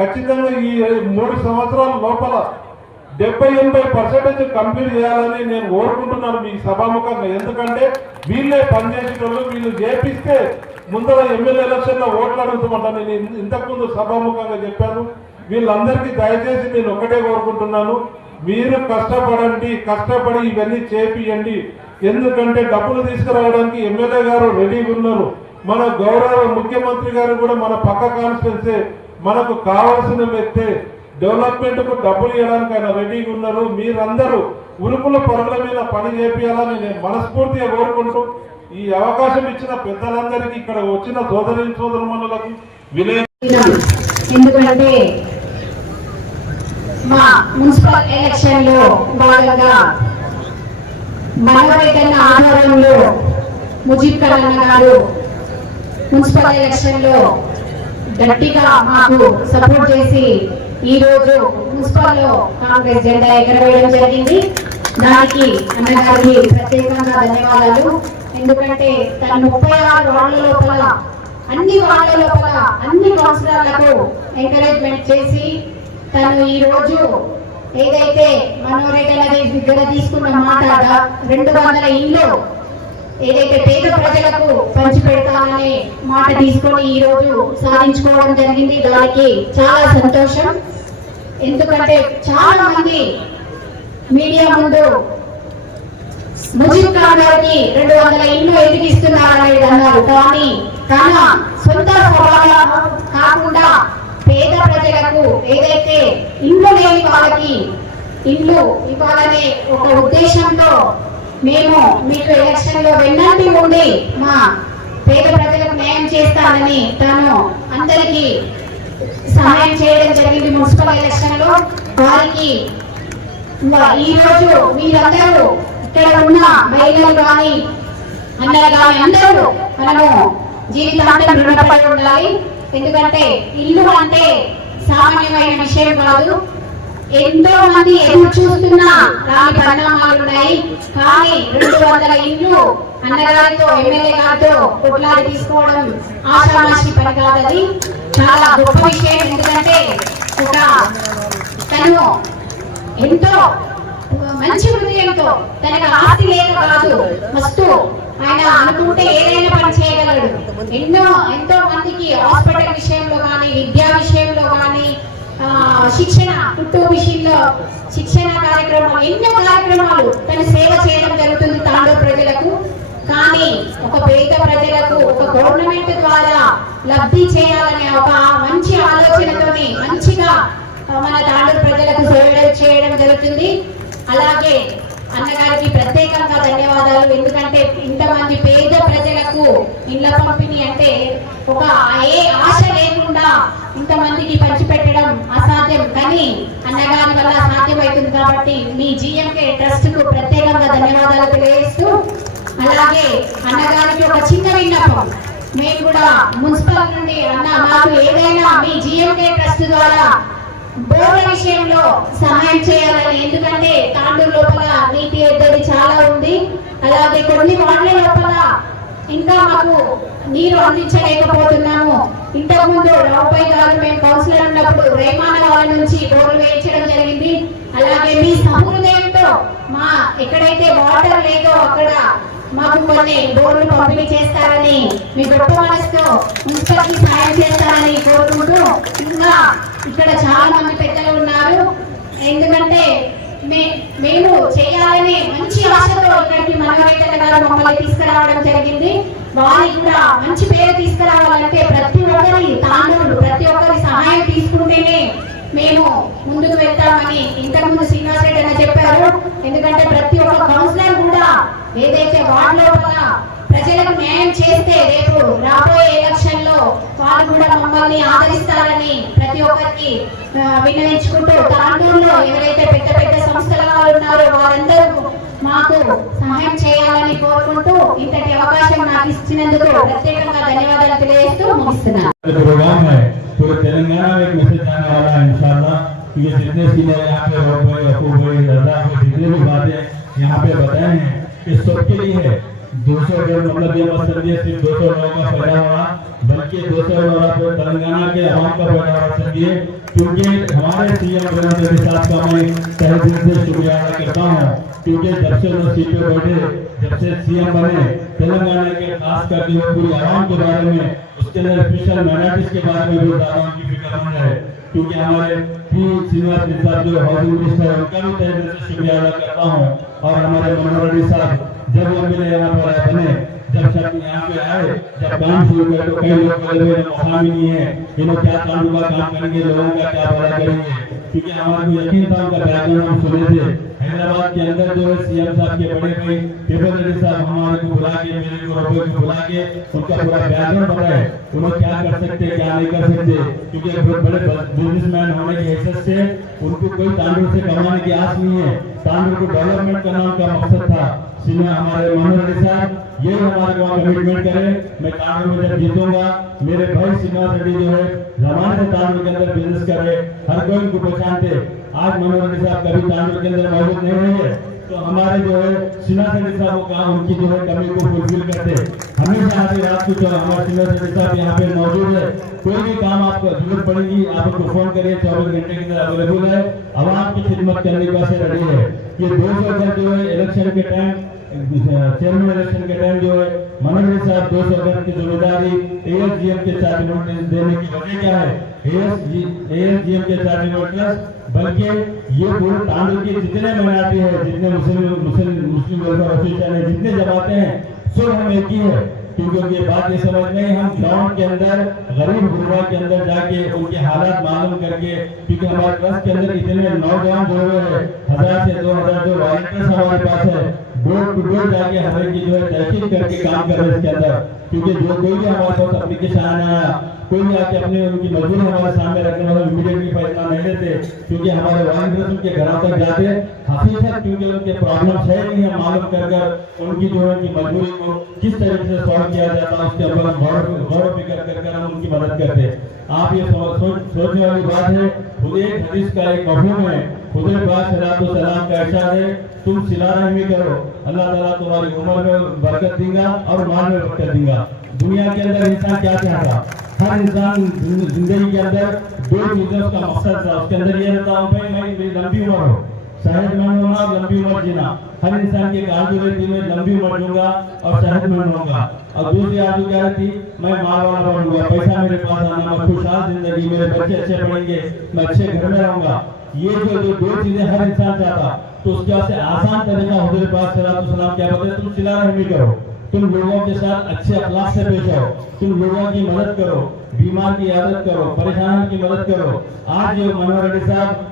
ఖచ్చితంగా ఈ 3 సంవత్సరాల లోపల 70-80% కంప్లీట్ చేయాలని నేను కోరుకుంటున్నాను మీ సభాముఖంగా. ఎందుకంటే వీళ్ళే పనిచేసేటోళ్ళు, వీళ్ళు చేపిస్తే ముందర ఎమ్మెల్యే ఎలక్షన్లో ఓట్లు అడుగుతామంటాను. నేను ఇంతకుముందు సభాముఖంగా చెప్పాను. వీళ్ళందరికీ దయచేసి నేను ఒకటే కోరుకుంటున్నాను, మీరు కష్టపడండి, కష్టపడి ఇవన్నీ చేపియండి. ఎందుకంటే డబ్బులు తీసుకురావడానికి ఎమ్మెల్యే గారు రెడీగా ఉన్నారు. మన గౌరవ ముఖ్యమంత్రి గారు కూడా మన పక్క కాన్స్టిట్యున్సీ మనకు కావాల్సిన వ్యక్తే. డెవలప్మెంట్కు డబ్బులు ఇవ్వడానికి ఆయన రెడీగా ఉన్నారు. మీరందరూ ఉరుకుల పరుగుల మీద పని చేపియాలని నేను మనస్ఫూర్తిగా కోరుకుంటూ ఈ అవకాశం ఇచ్చిన పెద్దలందరికీ ఇక్కడ వచ్చిన సోదరుమణులకు ఎందుకంటే మా మున్సిపల్ ఎలక్షన్ లో భాగంగా మనవరైతన్న ఆధ్వర్యంలో ముజీబ్ ఖాన్ గారు మున్సిపల్ ఎలక్షన్ లో గట్టిగా మాకు సపోర్ట్ చేసి ఈ రోజు మున్సిపల్ లో కాంగ్రెస్ జెండా ఎగరవేయడం జరిగింది. దానికి అన్నగారికి ప్రత్యేకంగా ధన్యవాదాలు. ఎందుకంటే తన 36 వార్డుల లోపల అన్ని కౌన్సిలర్లకు ఎంకరేజ్మెంట్ చేసి తను ఈ రోజు ఏదైతే మనోరేటల దగ్గర తీసుకున్న మాట 200 ఇళ్ళు ఏదైతే పేద ప్రజలకు పంచి పెడతామనే మాట తీసుకొని ఈ రోజు సాధించుకోవడం జరిగింది. దానికి చాలా సంతోషం. ఎందుకంటే చాలా మంది మీడియా ముందు ముజీబ్ ఖాన్ గారికి 200 ఇళ్ళు ఎందుకు ఇస్తున్నారనేది అన్నారు. కానీ సొంత స్వభావం కాకుండా పేద ప్రజలకు ఏదైతే ఇల్లు లేని వాళ్ళకి ఇల్లు ఇవ్వాలనే ఒక ఉద్దేశంతో మేము మీకు ఎలక్షన్ లో వెన్నంటి ఉండి మా పేద ప్రజలకు న్యాయం చేస్తానని తాను అందరికీ సహాయం చేయడం జరిగింది. మున్సిపల్ ఎలక్షన్ లో వారికి ఈ రోజు మీరందరూ ఇక్కడ ఉన్న మహిళలు కానీ అన్నలు కానీ అందరూ మనము జీవితాంతం రుణపడి ఉండాలి. ఎందుకంటే ఇల్లు అంటే సామాన్యమైన విషయం కాదు. ఎంతో మంది ఎదురు చూస్తున్న రాని పరిణామాలు ఉన్నాయి. కానీ 200 ఇళ్ళు అన్నగారితో ఎమ్మెల్యే గారితో కొట్లాడి తీసుకోవడం ఆషామాషి పని కాదది. చాలా గొప్ప విషయం. ఎందుకంటే తను ఎంతో మంచి హృదయంతో తనకు ఆస్తి లేక కాదు, మస్తు ఆయన అనుకుంటే ఏదైనా పని చేయగలడు. ఎంతో మందికి హాస్పిటల్ విషయంలో కానీ విద్యా విషయంలో కానీ శిక్షణ కుట్టు విషయంలో శిక్షణ కార్యక్రమాలు ఎన్నో కార్యక్రమాలు తన సేవ చేయడం జరుగుతుంది తాండూరు ప్రజలకు. కానీ ఒక పేద ప్రజలకు ఒక గవర్నమెంట్ ద్వారా లబ్ధి చేయాలనే ఒక మంచి ఆలోచనతోని మంచిగా మన తాండూరు ప్రజలకు సేవ చేయడం జరుగుతుంది. అలాగే అన్నగారికి ప్రత్యేకంగా ధన్యవాదాలు. ఎందుకంటే ఇంతమంది పేద ప్రజలకు ఇళ్ల పంపిణీ అంటే ఒక ఏ ఆశ లేకుండా ఇంతమందికి పంచిపెట్టడం అసాధ్యం, కానీ అన్నగారి వల్ల సాధ్యమవుతుంది. కాబట్టి మీ జిఎంకే ట్రస్ట్ కు ప్రత్యేకంగా ధన్యవాదాలు తెలియజేస్తూ, అలాగే అన్నగారికి ఒక చిన్న విన్నపం. మేము కూడా మున్సిపల్ నుండి అన్న మాకు ఏదైనా మీ జిఎంకే ట్రస్ట్ ద్వారా బోర్ల విషయంలో సహాయం చేయాలని, ఎందుకంటే తాండూరు లోపల నీటి ఎద్దడి చాలా ఉంది. అలాగే కొన్ని వార్డుల లోపల ఇంకా మాకు నీరు అందించలేకపోతున్నాము. ఇంతకు ముందు రావుపై గారు మేము కౌన్సిలర్ ఉన్నప్పుడు రేమాన వాళ్ళ నుంచి బోర్లు వేయించడం జరిగింది. అలాగే మీ సహృదయంతో మా ఎక్కడైతే వాటర్ లేదో అక్కడ మాకు కొన్ని బోర్లు పంపిణీ చేస్తారని, మీ గొప్ప మనసుతో మున్సిపల్కి సాయం చేస్తారని కోరుకుంటూ, ఇంకా ఇక్కడ చాలా మంది పెద్దలు ఉన్నారు. ఎందుకంటే మేము చేయాలని మంచి ఆశతో ఇక్కడికి మనోవేదన గారు మమ్మల్ని తీసుకురావడం జరిగింది. వారికి కూడా మంచి పేరు తీసుకురావాలంటే ప్రతి ఒక్కరి తాండూరు ప్రతి ఒక్కరి సహాయం తీసుకుంటేనే మేము ముందుకు వెళ్తామని ఇంతకుముందు శ్రీనివాస్ రెడ్డి అన్న చెప్పారు. ఎందుకంటే ప్రతి ఒక్క కౌన్సిలర్ కూడా ఏదైతే వార్డు లోపల ప్రజలకు న్యాయం చేస్తే రేపు రాబోయే ఎలక్షన్ లో వాళ్ళు కూడా మమ్మల్ని ఆదరిస్తారని ప్రతి ఒక్కరికి విన్నవించుకుంటూ, తాండూరులో ఎవరైతే పెద్ద పెద్ద సంస్థల వాళ్ళు ఉన్నారో వారందరూ మాకు సహాయం చేయాలని కోరుకుంటూ ఇంతటి అవకాశం నాకు ఇచ్చినందుకు ప్రత్యేకంగా ధన్యవాదాలు తెలియజేస్తూ ముగిస్తున్నాను. प्रोग्राम है पूरे तेलंगाना में एक मैसेज जाने वाला है इंशाल्लाह, क्योंकि जितने सीनियर यहाँ पे यकूब भाई रजा को जितने भी बातें यहाँ पे बताए हैं कि सबके लिए है। 200 मतलब ये मत समझिए सिर्फ 200 लोगों का फायदा होगा, बल्कि 200 लोगों तेलंगाना के आवाम का फायदा हो समझिए, क्योंकि हमारे सीएम रेवंत रेड्डी साहब का मैं तहे दिल से शुक्रिया अदा करता हूँ। क्योंकि जब से वो सीट पे बैठे, जब से सीएम बने, तेलंगाना के खास करके पूरी आवाम के बारे में, उसके अंदर स्पेशल माइनॉरिटीज के बारे में भी ज्यादा उनकी फिक्रमंद है। क्योंकि हमारे पी श्रीनिवास रेड्डी साहब जो हाउसिंग मिनिस्टर है, उनका भी तहे दिल से शुक्रिया अदा करता हूँ। और हमारे मनोहर रेड्डी साहब जब एमएलए यहाँ पर बने, जब सब यहाँ पे आए, जब काम शुरू करे तो कई लोग बोले हुए मौका भी नहीं है, इन्होंने क्या कानून का काम करेंगे, लोगों का क्या भला करेंगे। क्योंकि हमारे को यकीन था, उनका बैकग्राउंड हम सुने थे। हैदराबाद के अंदर जो है सीएम साहब के बड़े भाई पेपर रेड्डी साहब हमारे को बुला के, मेरे को रुपये को बुला के उनका पूरा बैकग्राउंड बताए, उन्होंने क्या कर सकते क्या नहीं कर सकते। क्योंकि बहुत बड़े बिजनेसमैन होने की हैसियत से उनको कोई तांडूर से कमाने की आस नहीं है, तांडूर को डेवलपमेंट करना उनका मकसद था। हमारे मनोहर रेड्डी साहब ये हमारे को कमिटमेंट करे, मैं तांडूर में जब जीतूंगा, मेरे भाई श्रीनिवास रेड्डी जो है जमाने से तांडूर के अंदर बिजनेस करे, हर कोई उनको पहचानते। आज मनोहर रेड्डी साहब कभी तांडूर के अंदर मौजूद नहीं रहे हैं, तो हमारे जो है श्रीनिवास रेड्डी साहब को काम उनकी जो है कमी को फुलफिल करते। हमेशा आधी रात को जो हमारे श्रीनिवास रेड्डी साहब यहाँ पे मौजूद है, कोई भी काम आपको जरूरत पड़ेगी आप उनको फोन करिए, 24 घंटे के अंदर अवेलेबल है, आवाम की खिदमत करने के वास्ते रेडी है। ये 200 अगर जो है इलेक्शन के टाइम, चेयरमैन इलेक्शन के टाइम जो है मनोहर रेड्डी साहब 200 अगर की जिम्मेदारी एएसजीएम के साथ नोटिस देने की वजह क्या है, एएसजीएम के साथ नोटिस, बल्कि ये पूरे तांडूर की जितने माइनॉरिटी है, जितने मुस्लिम वेलफेयर एसोसिएशन है, जितने जमाते हैं, सब हम एक ही है। क्योंकि ये बात ये समझ में हम गांव के अंदर गरीब गुरबा के अंदर जाके उनके हालात मालूम करके, क्योंकि हमारे ट्रस्ट के अंदर इतने नौजवान जो है 1000 से 2000 जो वॉलंटियर्स हमारे पास है, डोर टू डोर जाके हमें की जो है तहकीक करके काम कर रहे हैं इसके अंदर। क्योंकि जो कोई भी हमारे पास एप्लीकेशन आया, कोई भी आके अपने उनकी मजबूरी हमारे सामने रखने वाला इमीडिएटली फैसला नहीं लेते, क्योंकि हमारे वॉलंटियर्स उनके घरों तक जाते हकीकत, क्योंकि उनके प्रॉब्लम है नहीं है मालूम कर उनकी जो है मजबूरी को किस तरीके से सॉल्व किया जाता है, उसके ऊपर गौर फिक्र कर हम उनकी मदद करते। आप ये सोचने वाली बात है। खुद एक हदीस का एक मफहूम है, खुदे पाक सलाम का इरशाद है, तुम सिला रहमी करो, अल्लाह ताला तुम्हारी उम्र में बरकत देगा और माल में बरकत देगा। दुनिया के अंदर इंसान क्या चाहता, हर इंसान जिंदगी के अंदर 2 चीजों का मकसद था, उसके अंदर ये रहता हूँ भाई मेरी लंबी उम्र हो, सेहतमंद होना, लंबी उम्र जीना। हर इंसान की एक आरज़ू रहती है लंबी उम्र दूंगा और सेहतमंद होऊंगा। और दूसरी आरज़ू क्या रहती, मैं माल वाला बनूंगा, पैसा मेरे पास आना, मैं खुशहाल जिंदगी, मेरे बच्चे अच्छे पढ़ेंगे, मैं अच्छे घर में रहूंगा। ये जो 2 चीजें हर इंसान चाहता, तो उसके वास्ते आसान तरीका हुजूर पाक सल्लल्लाहु अलैहि वसल्लम क्या बोलते, तुम सिला रहमी करो, तुम लोगों के साथ अच्छे अखलाक से पेश आओ, तुम लोगों की मदद करो, बीमार की आदत करो, परेशान की मदद करो। आज जो मनोहर रेड्डी साहब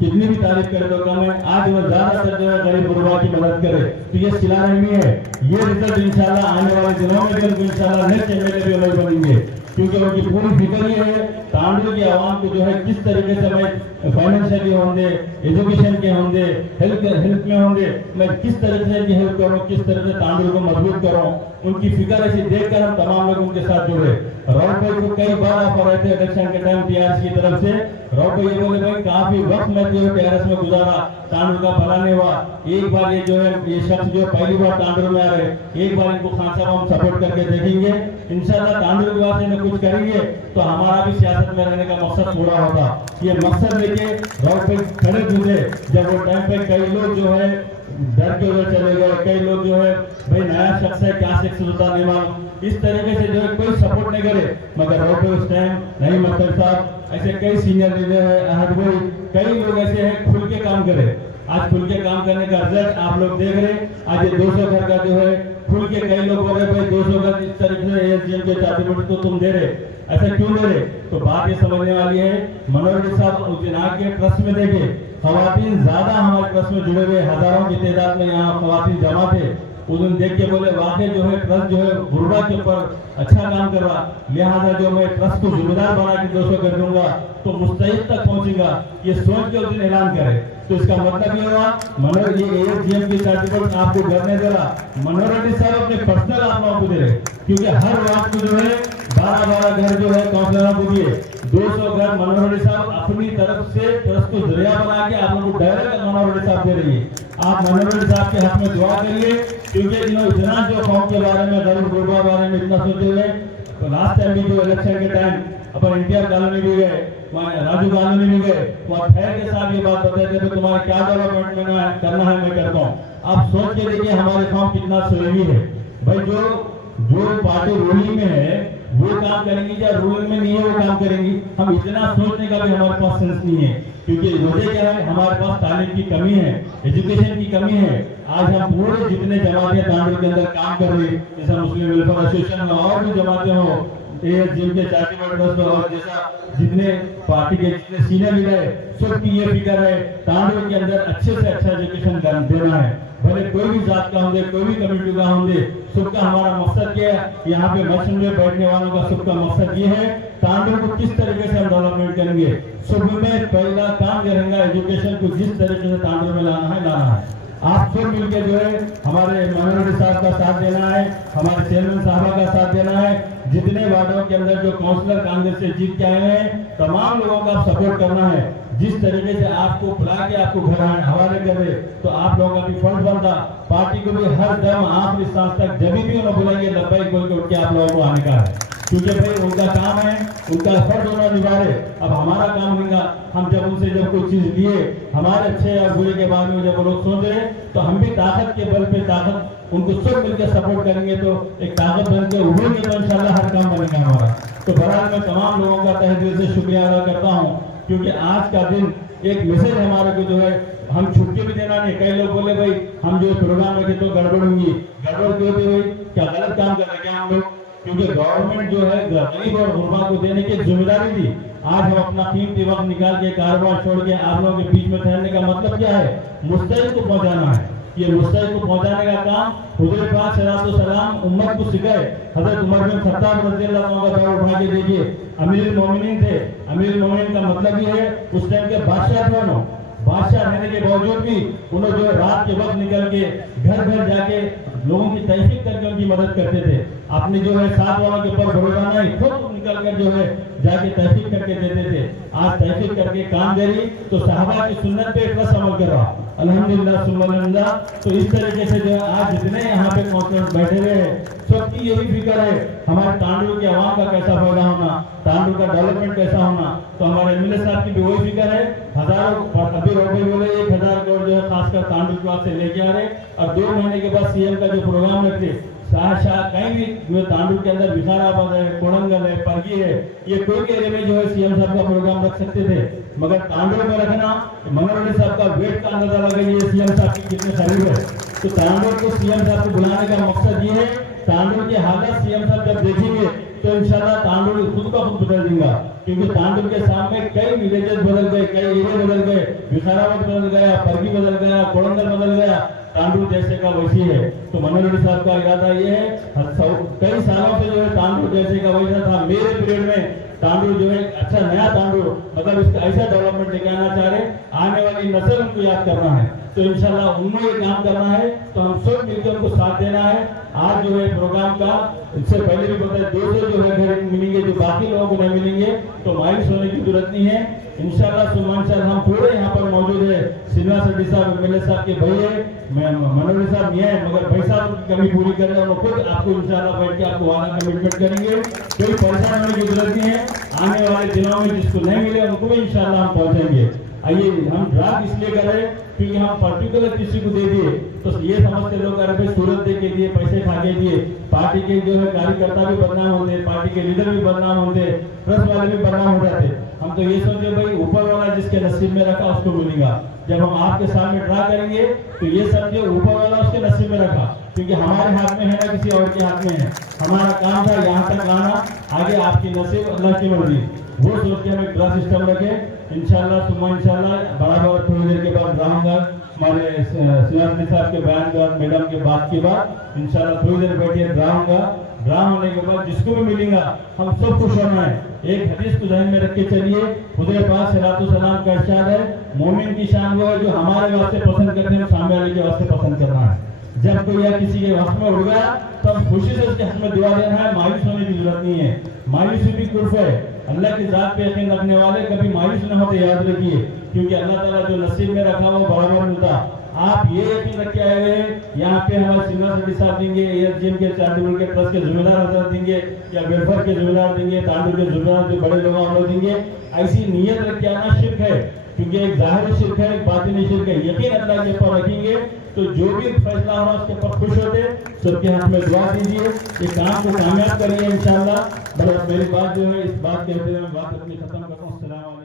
कितनी भी तारीफ करे तो कम है, आज वो ज्यादातर जो है गरीब गुरबा की मदद करे, तो ये सिला रहमी है। ये रिजल्ट इंशाल्लाह आने वाले दिनों में भी इंशाल्लाह नेक्स्ट एमएलए भी लोग बनेंगे, क्योंकि उनकी पूरी फिक्र ये है तांडू की आवाम को जो है किस तरीके से मैं फाइनेंशियली होंगे, एजुकेशन के होंगे, हेल्थ में होंगे, मैं किस तरह से हेल्प करूँ, किस तरह से तांडू को मजबूत करूँ, उनकी फिक्र ऐसी देखकर हम तमाम लोग उनके साथ जुड़े। राव भाई को कई बार ऑफर आए थे इलेक्शन के टाइम टीआरएस की तरफ से। राव भाई ये बोले भाई काफी वक्त मैं जो टीआरएस में गुजारा, तांडू का भला नहीं हुआ, एक बार ये जो है ये शख्स जो पहली बार तांडू में आ रहे, एक बार इनको खान साहब हम सपोर्ट करके देखेंगे, इंशाल्लाह तांडू के वास्ते में कुछ करेंगे तो हमारा भी सियासत में रहने का मकसद पूरा होगा। ये मकसद लेके राव भाई खड़े जुटे, जब वो टाइम पे कई लोग जो है डर के उधर चले गए, कई लोग जो है भाई नया शख्स है क्या सक्सेस होता नहीं मालूम, इस तरीके से जो है कोई सपोर्ट नहीं करे, मगर रोपे उस टाइम नहीं मक्तर साहब ऐसे कई सीनियर लीडर है, अहद भाई, कई लोग ऐसे हैं खुल के काम करे। आज खुल के काम करने का रिजल्ट आप लोग देख रहे। आज ये 200 घर का जो है खुल के कई लोग बोल रहे भाई 200 घर इस तरीके से एसडीएम के चार्टिफिकेट तो तुम दे रहे, ऐसा क्यों दे रहे? तो बात ये समझने वाली है। मनोहर रेड्डी साहब उस दिन आके ट्रस्ट में देखे, खवातीन ज्यादा हमारे ट्रस्ट में जुड़े हुए, हजारों की तादाद में यहाँ खवातीन जमा थे। उस दिन देख के बोले वाकई जो है ट्रस्ट जो है गुरुबा के ऊपर अच्छा काम कर रहा, लिहाजा जो मैं ट्रस्ट को जिम्मेदार बना के 200 कर दूंगा तो मुस्तहिक तक पहुंचेगा, ये सोच के उस दिन ऐलान करे। तो इसका मतलब ये हुआ मनोहर ये एसडीएम की सर्टिफिकेट आपको घर नहीं दे रहा, मनोहर रेड्डी साहब अपने पर्सनल आप लोगों को दे रहे, क्योंकि हर वार्ड को जो है 12-12 घर जो है काउंसिलरों को दिए, 200 घर मनोहर रेड्डी साहब अपनी तरफ से ट्रस्ट को जरिया बना के आप लोगों को डायरेक्ट मनोहर रेड्डी साहब दे रही है। आप मनोहर रेड्डी साहब के हक में दुआ करिए, क्योंकि इन्होंने इतना जो कौम के बारे में, गरीब गुरबा बारे में इतना सोचे हुए, तो लास्ट टाइम भी जो इलेक्शन के टाइम अपन एनटीआर कॉलोनी भी गए, वहाँ राजू कॉलोनी भी गए, वहाँ ठहर के साथ ये बात बताते थे तो तुम्हारा क्या डेवलपमेंट करना है मैं करता हूँ। आप सोच के देखिए हमारे कौम कितना सहयोगी है भाई। जो पार्टी रूलिंग में है वो काम करेंगी, या रूलिंग में नहीं है वो काम करेंगी। हम इतना सोचने का भी हमारे पास सेंस नहीं है, क्योंकि वजह क्या है, हमारे पास तालीम की कमी है, एजुकेशन की कमी है। आज हम पूरे जितने जमातें तांडू के अंदर काम कर रही, जैसा मुस्लिम वेलफेयर एसोसिएशन में और भी जमातें हो, जिनके चैरिटेबल ट्रस्ट और जैसा जितने पार्टी के जितने सीनियर लीडर है, सबकी ये फिक्र है तांडू के अंदर अच्छे से अच्छा एजुकेशन देना है, भले कोई भी जात का होंगे, कोई भी कम्युनिटी का होंगे, सबका हमारा मकसद क्या है, यहाँ पे मशीन में बैठने वालों का सबका मकसद ये है तांडू को किस तरीके से हम डेवलपमेंट करेंगे। सब में पहला काम करेंगे एजुकेशन को जिस तरीके से तांडू में लाना है। आप सब मिलकर जो है हमारे मनोहर रेड्डी साहब का साथ देना है, हमारे चेयरमैन साहबा का साथ देना है, जितने वार्डों के अंदर जो काउंसलर कांग्रेस से जीत के आए हैं तमाम लोगों का सपोर्ट करना है। जिस तरीके से आपको बुला के आपको घर हवाले कर रहे, तो आप लोगों का भी फर्ज बनता पार्टी को भी हर दम आखिरी सांस तक जब भी उन्हें बुलाएंगे लब्बैक बोल के उठ के आप लोगों को आने का है, क्योंकि भाई उनका काम है, उनका फर्ज उन्होंने निभा रहे। अब हमारा काम होगा, हम जब उनसे जब कोई चीज लिए हमारे अच्छे और बुरे के बारे में जब लोग सोच रहे, तो हम भी ताकत के बल पे ताकत उनको सब मिलकर सपोर्ट करेंगे, तो एक ताकत बन के उभरेंगे तो इंशाल्लाह हर काम बनेगा हमारा। तो बहरहाल मैं तमाम लोगों का तहे दिल से शुक्रिया अदा करता हूँ, क्योंकि आज का दिन एक मैसेज हमारे को जो है हम छुट्टी भी देना नहीं। कई लोग बोले भाई हम जो प्रोग्राम रखे तो गड़बड़ होंगी, गड़बड़ क्यों भाई, क्या गलत काम कर रहे क्या हम लोग? क्योंकि गवर्नमेंट जो है गरीब और गुरबा को देने की जिम्मेदारी दी। आज हम अपना कीमती वक्त निकाल के कारोबार छोड़ के आप लोगों के बीच में ठहरने का मतलब क्या है, मुस्तहिक को पहुंचाना है। ये मुस्तहिक को पहुंचाने का काम हुजूर पाक सल्लल्लाहु उम्मत को सिखाए। हजरत उमर बिन खत्ताब रज़ियल्लाहु अन्हु का उठा के देखिए, अमीरुल मोमिनीन थे। अमीरुल मोमिनीन का मतलब ये है उस टाइम के बादशाह थे, बादशाह रहने के बावजूद भी उन्होंने जो रात के वक्त निकल के घर घर जाके लोगों की तहकीक करके उनकी मदद करते थे। अपने जो है साथ वालों के ऊपर भरोसा नहीं, खुद निकल कर जो है जाके तहकीक करके देते थे। आज तहकीक करके काम दे रही तो सहाबा की सुन्नत पे ट्रस्ट अमल कर रहा, अल्हम्दुलिल्लाह सुम्मा अल्हम्दुलिल्लाह। तो इस तरीके से जो है आज जितने यहाँ पे काउंसलर बैठे हुए हैं सबकी यही फिक्र है हमारे तांडू के आवाम का कैसा फायदा होना, तांडू का डेवलपमेंट कैसा होना। तो हमारे एमएलए साहब की भी वही फिक्र है। हजारों अभी रुपए बोले 1000 करोड़ जो है खासकर तांडू के वास्ते लेके आ रहे, और 2 महीने के बाद सीएम का जो प्रोग्राम रखते शाह कहीं भी जो तांडू के अंदर विकाराबाद है, कोड़ंगल है, परगी है, ये कोई भी एरिया में जो है सीएम साहब का प्रोग्राम रख सकते थे, मगर तांडू में रखना मनोहर रेड्डी साहब का वेट का अंदाजा लगाइए सीएम साहब की कितने करीब है। तो तांडू को सीएम साहब को बुलाने का मकसद ये है, तांडू की हालत सीएम साहब जब देखेंगे तो तो इंशाल्लाह तांडुल खुद का खुद बदल देगा, क्योंकि तांडुल के सामने कई विलेजेस बदल गए, कई एरिया बदल गए, विखाराबाद बदल गया, परगी बदल गया, कोड़ंगल बदल गया, तांडुल जैसे का वैसी है। तो मनोहर रेड्डी साहब का इरादा ये है, कई सालों से जो है तांडुल जैसे का वैसा था। मेरे पीरियड में तांडुल जो है अच्छा नया तांडुल, मतलब इसका ऐसा डेवलपमेंट लेके आना चाह रहे, आने वाली नस्ल उनको याद करना है। तो इंशाल्लाह उनको ये काम करना है, तो हम सब मिलकर उनको साथ देना है। आज जो है प्रोग्राम का इससे पहले भी पता है 200 जो है घर मिलेंगे, जो बाकी लोगों को नहीं मिलेंगे, तो मायूस होने की जरूरत नहीं है। इंशाल्लाह सुमानशाह हम पूरे यहाँ पर मौजूद है। श्रीनिवास रेड्डी साहब एमएलए साहब के भाई है, मनोहर रेड्डी साहब नहीं है, मगर भाई साहब की कमी पूरी कर रहे हैं, वो खुद आपको इंशाल्लाह बैठ के आपको वादा कमिटमेंट करेंगे। कोई परेशान होने की जरूरत नहीं है। आने वाले दिनों में जिसको नहीं मिले उनको भी इंशाल्लाह हम पहुंचाएंगे। आइए, हम ड्राफ्ट इसलिए कर रहे हैं क्योंकि हम पर्टिकुलर किसी को दे दिए तो ये समझते लोग अरे भाई सूरत दे के दिए, पैसे खा के दिए, पार्टी के जो है कार्यकर्ता भी बदनाम होते, पार्टी के लीडर भी बदनाम होते, प्रेस वाले भी बदनाम हो जाते। हम तो ये सोचे भाई ऊपर वाला जिसके नसीब में रखा उसको मिलेगा। जब हम आपके सामने ड्रा करेंगे तो ये समझे ऊपर वाला उसके नसीब में रखा, क्योंकि हमारे हाथ में है ना किसी और के हाथ में है। हमारा काम था यहाँ तक लाना, आगे आपकी नसीब अल्लाह की मर्जी, वो सोच के हमें ड्रा सिस्टम रखे। इंशाल्लाह सुबह इंशाल्लाह बराबर थोड़ी देर के बाद रहूंगा, हमारे श्रीनिवास साहब के बयान के बाद, मैडम के बात के बाद इंशाल्लाह थोड़ी देर बैठिए, रहूंगा। ड्रा होने के बाद जिसको भी मिलेगा हम सब खुश होना है। एक हदीस को ध्यान में रख के चलिए, खुदा पाक सलातो सलाम का इरशाद है, मोमिन की शान वो है जो हमारे वास्ते पसंद करते हैं, सामने वाले के वास्ते पसंद करना है। जब कोई या किसी के हक में उड़ गया तो हम खुशी से उसके हक में दुआ देना है, मायूस होने की जरूरत नहीं है। मायूसी भी कुर्फ है। अल्लाह की जात पे यकीन रखने वाले कभी मायूस न होते, याद रखिए, क्योंकि अल्लाह ताला जो नसीब में रखा वो बराबर मिलता। आप ये यकीन रख के आए हुए यहाँ पे हमारे श्रीनिवास रेड्डी साहब देंगे, एएसजीएम के चैरिटेबल के ट्रस्ट के जिम्मेदार हजरत देंगे, या वेलफेयर के जिम्मेदार देंगे, तांडुल के जिम्मेदार जो बड़े लोग हम लोग देंगे। ऐसी नीयत रख के आना शिर्क है, क्योंकि एक जाहिर शिर्क है, एक बातिनी शिर्क है। यकीन अल्लाह के ऊपर रखेंगे तो जो भी फैसला होगा उसके ऊपर खुश होते, सबके हाथ में दुआ दीजिए, ये काम को कामयाब करिए इंशाल्लाह। बस मेरी बात जो है इस बात के हूँ मैं बात अपनी खत्म करता हूँ।